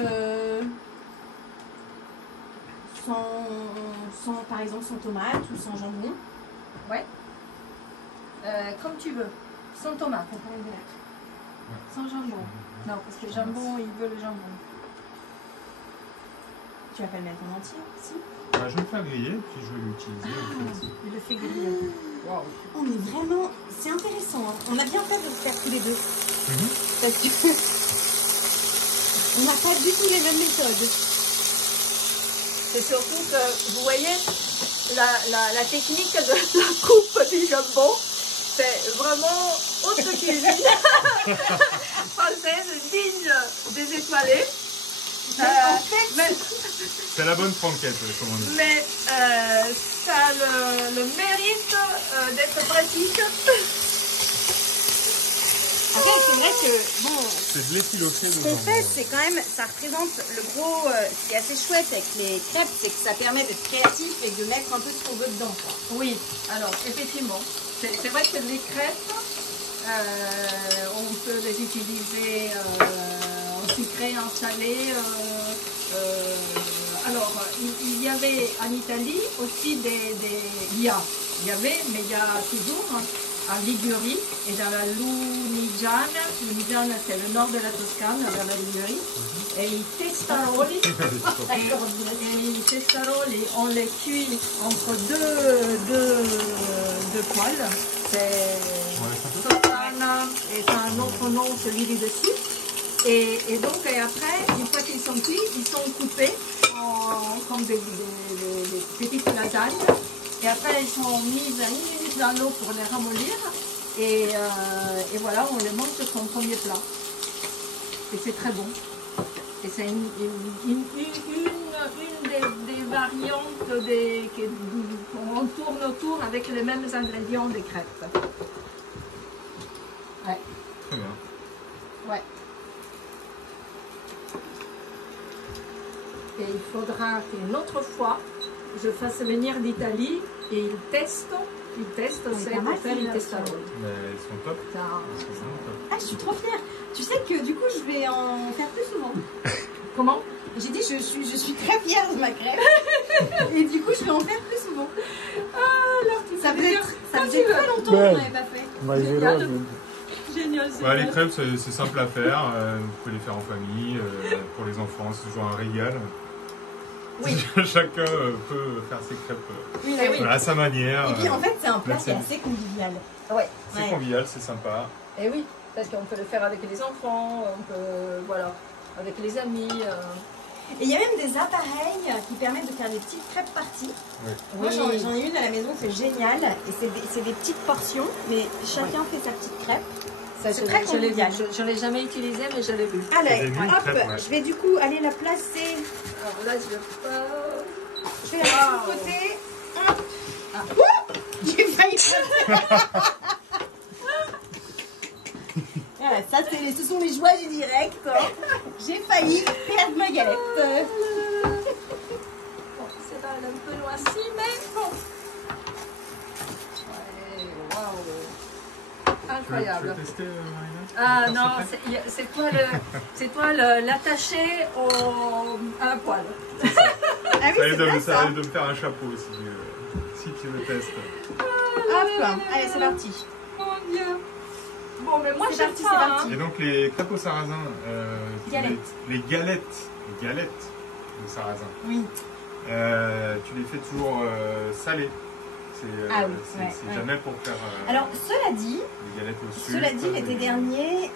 sans tomate ou sans jambon. Ouais. Comme tu veux. Sans tomate. Sans jambon. Non, parce que le jambon, il veut le jambon. Tu vas pas le mettre en entier, si? Bah, je vais le faire griller, puis je vais l'utiliser. Il le fait griller. Wow. On est vraiment... C'est intéressant. Hein. On a bien fait de le faire tous les deux. Parce que... on n'a pas du tout les mêmes méthodes. C'est surtout que, vous voyez, la technique de la coupe du jambon, c'est vraiment haute cuisine française, digne des étoilés. En fait, c'est la bonne franquette, comme on dit. Mais ça a le mérite d'être pratique. Après, c'est vrai que, bon, c'est de l'effiloché de ce qu'on fait, c'est quand même, ça représente le gros, ce qui est assez chouette avec les crêpes, c'est que ça permet d'être créatif et de mettre un peu ce qu'on veut dedans. Quoi. Oui, alors, effectivement, c'est vrai que les crêpes, on peut les utiliser en sucré, en salé. Alors, il y avait en Italie aussi il y avait, mais il y a toujours à Ligurie et dans la Lunigiana. Lunigiana, c'est le nord de la Toscane, dans la Ligurie. Et les testaroli, on les cuit entre deux poêles. C'est Toscana et un autre nom, celui du dessus. Et donc et après, une fois qu'ils sont cuits, ils sont coupés comme des petites lasagnes. Et après, ils sont mis 1 minute dans l'eau pour les ramollir. Et voilà, on les mange comme premier plat. Et c'est très bon. Et c'est une des variantes qu'on tourne autour avec les mêmes ingrédients des crêpes. Ouais. Très bien. Ouais. Et il faudra qu'une autre fois, je fasse venir d'Italie et ils testent c'est pour faire les testaroli. Mais ils sont top. Ah, je suis trop fière. Tu sais que du coup, je vais en faire plus souvent. Comment? J'ai dit, je suis très fière de ma crêpe. Et du coup, je vais en faire plus souvent. Ah, alors ça faisait très longtemps qu'on n'avait pas fait. Génial. Ouais, les crêpes, c'est simple à faire. Vous pouvez les faire en famille. Pour les enfants, c'est toujours un régal. Oui. Chacun peut faire ses crêpes à sa manière. Et puis en fait, c'est un plat qui est assez convivial. Ouais. C'est convivial, c'est sympa. Et oui, parce qu'on peut le faire avec les enfants, on peut, voilà, avec les amis. Et il y a même des appareils qui permettent de faire des petites crêpes parties. Oui. Moi, j'en ai une à la maison, c'est génial. Et c'est des petites portions, mais chacun fait sa petite crêpe. C'est très convivial. Je ne l'ai jamais utilisé, mais je l'ai vu. Allez, hop, je vais du coup aller la placer. Alors là, je vais la mettre de côté. Hop. Ah. J'ai failli voilà, ça, ce sont les joies du direct. J'ai failli perdre ma galette. Bon, c'est là, elle est un peu noisée, mais bon. Ouais, waouh. Incroyable. Tu veux tester, Marina? Ah non, c'est toi l'attaché à la poêle. Ah oui, ça arrive de me faire un chapeau si tu le testes. Hop, allez, c'est parti. Mon Dieu. Bon, mais moi c'est parti, c'est parti. Et donc les crêpes au sarrasin, les galettes au sarrasin. Oui. Tu les fais toujours salées. C'est jamais pour faire. Alors, cela dit, les galettes au sucre, l'été dernier,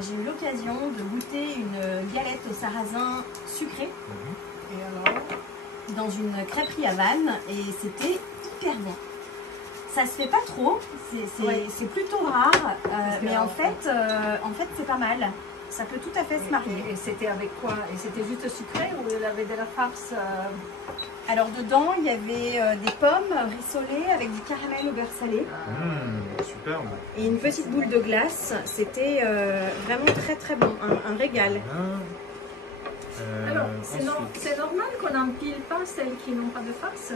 j'ai eu l'occasion de goûter une galette au sarrasin sucrée. Et alors, dans une crêperie à Vannes, et c'était hyper bon. Ça se fait pas trop, c'est plutôt rare, mais en fait c'est pas mal. Ça peut tout à fait se marier. Et c'était avec quoi? Et c'était juste sucré ou il y avait de la farce? Alors dedans, il y avait des pommes rissolées avec du caramel au beurre salé. Superbe. Et une petite boule de glace. C'était vraiment très très bon, un régal. Alors, c'est normal qu'on n'empile pas celles qui n'ont pas de farce?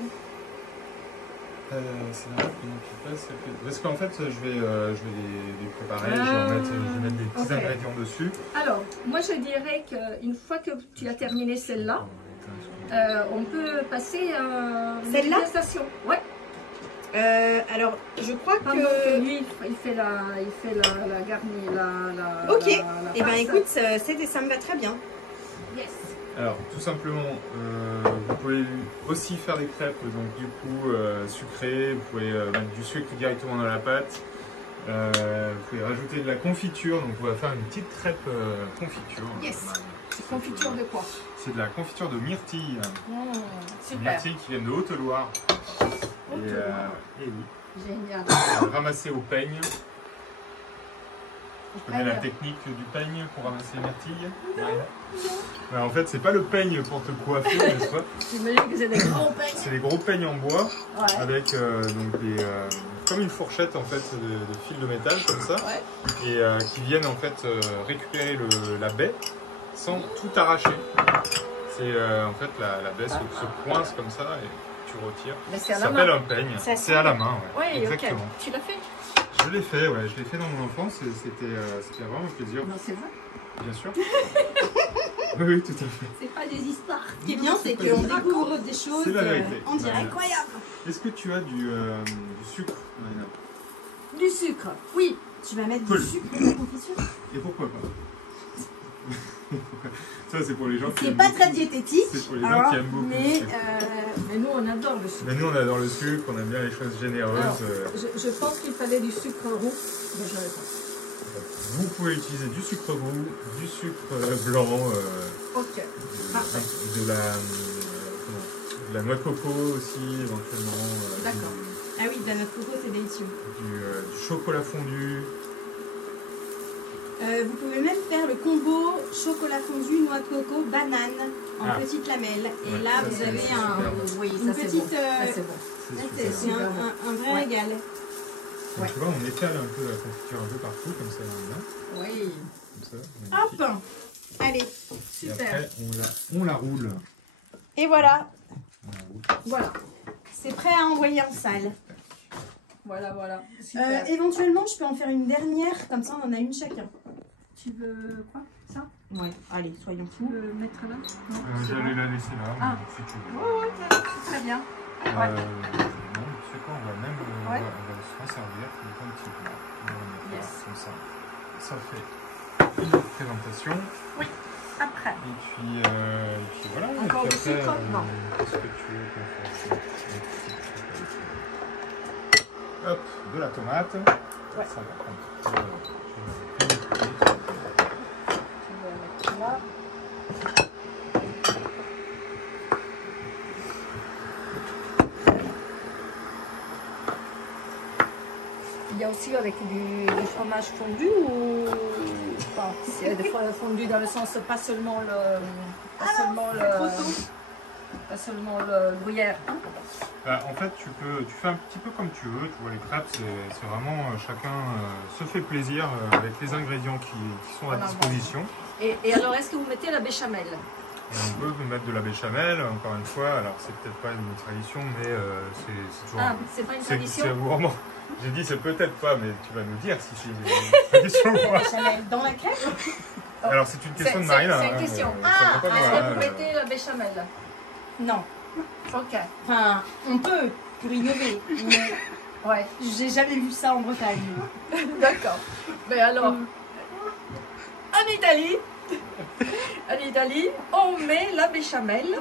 C'est normal qu'on n'empile pas celles qui... Parce qu'en fait, je vais les préparer, je vais mettre des petits ingrédients dessus. Alors, moi je dirais qu'une fois que tu as terminé celle-là, on peut passer à une dégustation. Ouais. Alors, je crois que lui, il fait la garnie, ok. Et ben écoute, ça me va très bien. Yes. Alors, tout simplement, vous pouvez aussi faire des crêpes, donc du coup sucrées. Vous pouvez mettre du sucre directement dans la pâte. Vous pouvez rajouter de la confiture, donc on va faire une petite crêpe confiture. Yes. C'est confiture de quoi? C'est de la confiture de myrtille. Super. Myrtille qui vient de Haute-Loire. Et oui. Génial. Ramasser au peigne. Tu connais la technique du peigne pour ramasser les myrtilles? Non. En fait, c'est pas le peigne pour te coiffer, n'est-ce pas? J'imagine que c'est des gros peignes. C'est des gros peignes en bois, avec donc comme une fourchette en fait de fil de métal comme ça, et qui viennent en fait récupérer la baie sans tout arracher. C'est en fait la baie se coince comme ça et tu retires. Ça s'appelle un peigne. C'est à la main, exactement. Okay. Tu l'as fait? Je l'ai fait, je l'ai fait dans mon enfance et c'était vraiment un plaisir. Non, c'est vrai? Bien sûr. Oui, tout à fait. C'est pas des histoires. Ce qui est bien, c'est qu'on découvre des choses en direct. Incroyable. Est-ce que tu as du sucre, Marina? Du sucre, oui. Tu vas mettre du sucre dans la confiture? Et pourquoi pas? Ça, c'est pour les gens qui aiment pas très diététique. C'est pour les gens qui aiment beaucoup. Mais nous, on adore le sucre. Mais nous, on adore le sucre, on aime bien les choses généreuses. Alors, je pense qu'il fallait du sucre roux, mais je n'avais pas. Vous pouvez utiliser du sucre roux, du sucre blanc, ok. de la noix de coco aussi, éventuellement. D'accord. Ah oui, de la noix de coco, c'est délicieux. Du chocolat fondu. Vous pouvez même faire le combo chocolat fondu, noix de coco, banane en petites lamelles. Et ouais, là, vous avez une petite. C'est un vrai régal. Donc, tu vois, on étale un peu la confiture un peu partout, comme ça, là. Oui. Comme ça. Hop. Allez. Super. Et après, on la roule. Et voilà. Voilà. C'est prêt à envoyer en salle. Voilà, voilà. Super. Éventuellement, je peux en faire une dernière, comme ça on en a une chacun. Tu veux quoi? Ça? Ouais, allez, soyons fous. Tu veux mettre là? J'allais la laisser là, si tu veux. Ouais, c'est très bien. Non, tu sais quoi, on va même on va s'en servir un petit peu. On va mettre là, comme ça. Ça fait une présentation. Oui, après. Et puis voilà. Encore et du puis après, sucre? Non. Qu'est-ce que tu veux qu'on fasse? Hop, de la tomate. Ouais. Ça va prendre. Tu vas mettre là. Il y a aussi avec du fromage fondu ou pas? C'est des fois fondu dans le sens pas seulement le gruyère. En fait, tu fais un petit peu comme tu veux. Tu vois, les crêpes, c'est vraiment chacun se fait plaisir avec les ingrédients qui sont à disposition. Et alors, est-ce que vous mettez la béchamel? Et on peut mettre de la béchamel, encore une fois. Alors, c'est peut-être pas une tradition, mais c'est toujours. Ah, c'est pas une tradition? Vraiment. J'ai dit c'est peut-être pas, mais tu vas nous dire si c'est une tradition ou pas. Béchamel dans la crêpe? Alors, c'est une question de Marina. C'est une question. Est-ce que vous mettez la béchamel? Non. Ok. Enfin, on peut, pour innover, mais ouais. J'ai jamais vu ça en Bretagne. D'accord. Mais alors, en Italie, on met la béchamel,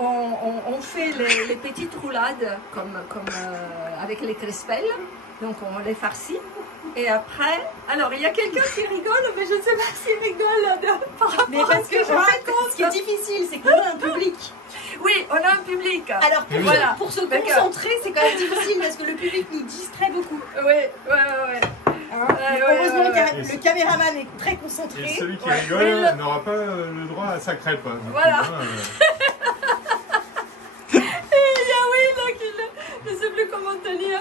on fait les petites roulades comme avec les crespelles, donc on les farcit. Et après, alors il y a quelqu'un qui rigole, mais je ne sais pas s'il rigole par rapport à ce que je raconte. Ce qui est difficile, c'est qu'on a un public. Oui, on a un public. Alors pour se concentrer, c'est quand même difficile parce que le public nous distrait beaucoup. Oui. Heureusement, le caméraman est très concentré. Et celui qui rigole n'aura pas le droit à sa crêpe. Voilà. Je ne sais plus comment tenir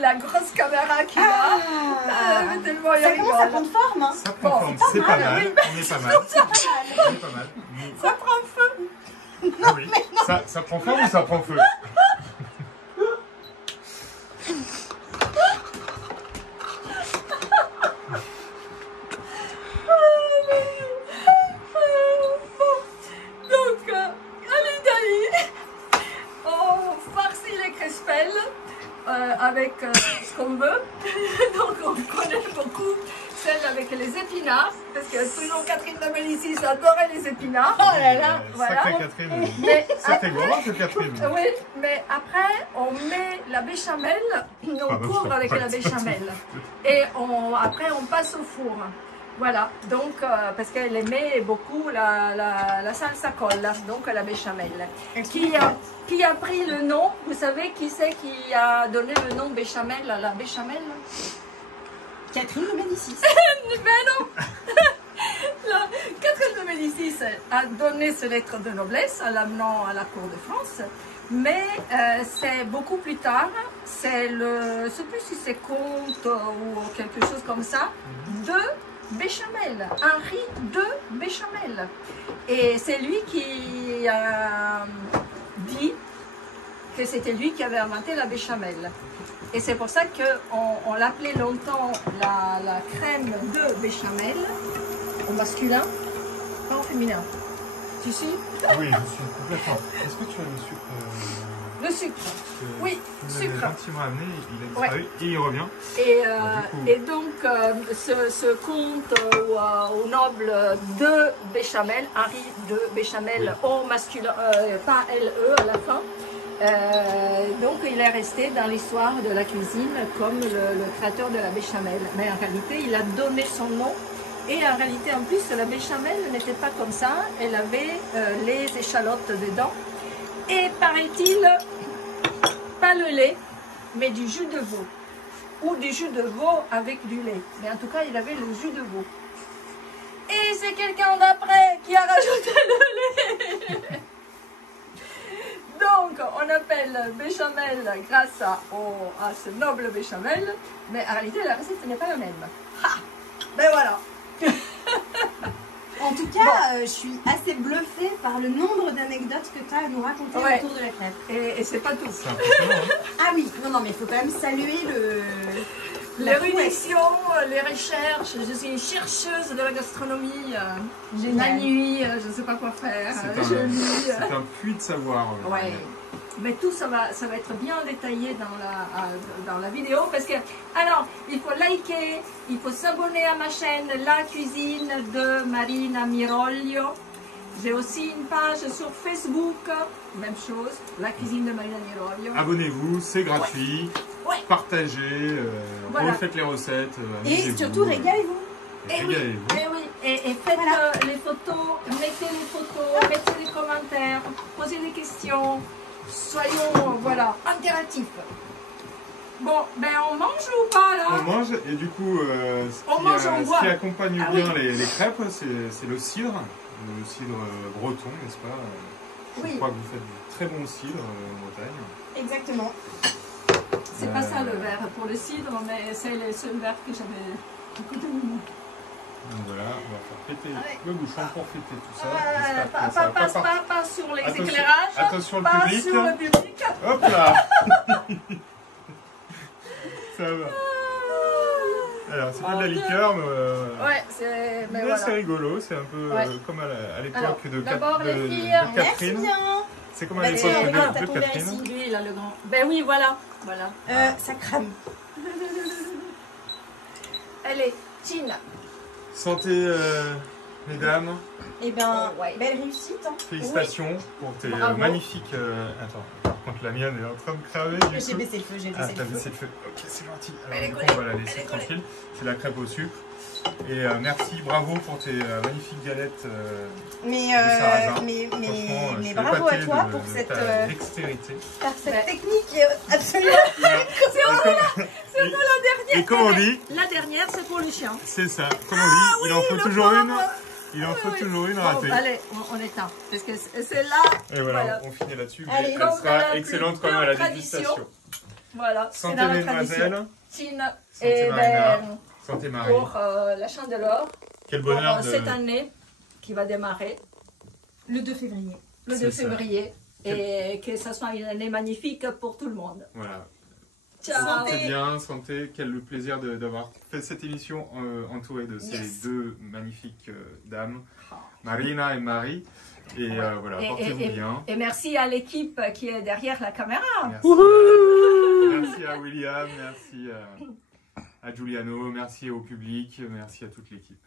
la grosse caméra qu'il a. Tellement il rigole. Ça prend forme. Hein. Ça prend forme, c'est pas mal. Oui. On est pas mal. Ça prend feu. Ah oui. Ça prend forme ou ça prend feu? Donc, en Italie, on farcit les crespelles avec ce qu'on veut. Donc, on connaît beaucoup celle avec les épinards, parce que toujours Catherine de Médicis adorait les épinards. Oh là là, voilà. Sacrée Catherine. Sacrée grosse Catherine. Oui, mais après, on met la béchamel, on couvre avec la béchamel. Et après, on passe au four. Voilà, donc, parce qu'elle aimait beaucoup la salsa colla, donc la béchamel. Qui a pris le nom, vous savez qui c'est qui a donné le nom béchamel à la béchamel? Catherine de Médicis. Mais non. Catherine de Médicis a donné ce lettre de noblesse en l'amenant à la cour de France, mais c'est beaucoup plus tard, c'est je ne sais plus si c'est comte ou quelque chose comme ça, de béchamel, Henri de Béchamel. Et c'est lui qui a dit que c'était lui qui avait inventé la béchamel. Et c'est pour ça qu'on l'appelait longtemps la crème de béchamel, au masculin, pas au féminin. ici? Oui, je suis complètement. Est-ce que tu as le sucre Le sucre. Oui, sucre. Tu gentiment amené, il a disparu et il revient. Et donc, ce comte au noble de Béchamel, Henri de Béchamel, au masculin, pas LE à la fin. Donc, il est resté dans l'histoire de la cuisine comme le créateur de la béchamel. Mais en réalité, il a donné son nom. Et en réalité, en plus, la béchamel n'était pas comme ça. Elle avait les échalotes dedans. Et paraît-il, pas le lait, mais du jus de veau. Ou du jus de veau avec du lait. Mais en tout cas, il avait le jus de veau. Et c'est quelqu'un d'après qui a rajouté le lait. Donc, on appelle béchamel grâce à ce noble béchamel. Mais en réalité, la recette n'est pas la même. Ha! Ben voilà. En tout cas, je suis assez bluffée par le nombre d'anecdotes que tu as à nous raconter autour de la crêpe. Et c'est pas tout. C'est impressionnant, hein? Ah oui, non, mais il faut quand même saluer l'érudition, les recherches. Je suis une chercheuse de la gastronomie. J'ai la nuit, je ne sais pas quoi faire. C'est un puits de savoir. Ouais. Mais tout ça va être bien détaillé dans la vidéo parce que, alors, il faut liker, il faut s'abonner à ma chaîne La Cuisine de Marina Miroglio. J'ai aussi une page sur Facebook, même chose, La Cuisine de Marina Miroglio. Abonnez-vous, c'est gratuit, partagez, refaites les recettes. Et surtout, régalez-vous. Et faites les photos, mettez les photos, mettez les commentaires, posez des questions. Soyons, interactifs. Bon, ben on mange ou pas là? On mange et du coup, ce qui accompagne bien les crêpes, c'est le cidre breton, n'est-ce pas? Je crois que vous faites du très bon cidre en Bretagne. Exactement. C'est pas ça le verre pour le cidre, mais c'est le seul verre que j'avais à côté de moi. Donc voilà, on va faire péter le bouchon pour fêter tout ça. Pas sur les éclairages, attention pas le public. Sur le public. Hop là. Ça va. Alors c'est pas de la liqueur, mais c'est rigolo, c'est un peu comme à l'époque de Catherine. C'est comme à l'époque de Catherine. Lui, là, le grand. Ben oui, voilà. Ça crame. Allez, Chine. Santé, mesdames. Eh bien, belle réussite. Hein. Félicitations pour tes magnifiques... Attends, par contre la mienne est en train de cramer. J'ai baissé le feu, t'as baissé le feu. Ok, c'est gentil. Alors du coup, on va la laisser tranquille. C'est la crêpe au sucre. Et merci, bravo pour tes magnifiques galettes de sarrasin. Mais bravo à toi pour cette dextérité. Cette technique absolument. C'est la dernière. Et comme on dit, la dernière, c'est pour le chien. C'est ça. Comme on dit, il en faut toujours une. Il en faut toujours une ratée. Allez, on éteint. Parce que c'est là. Et voilà, on finit là-dessus. Elle sera excellente quand même à la dégustation. Voilà. Santé mesdemoiselles. Tine et Marina. Santé Marie. Pour la Chandeleur. Quel bonheur pour cette année qui va démarrer. Le 2 février. Le 2 février. Et que ça soit une année magnifique pour tout le monde. Voilà. Ciao. Santé bien, santé. Quel plaisir d'avoir fait cette émission entourée de ces deux magnifiques dames, Marina et Marie. Et voilà, portez-vous bien. Et merci à l'équipe qui est derrière la caméra. Merci à William, merci à Giuliano, merci au public, merci à toute l'équipe.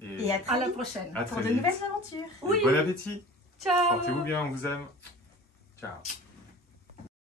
Et à la prochaine pour de nouvelles aventures. Oui. Bon appétit. Ciao. Portez-vous bien, on vous aime. Ciao.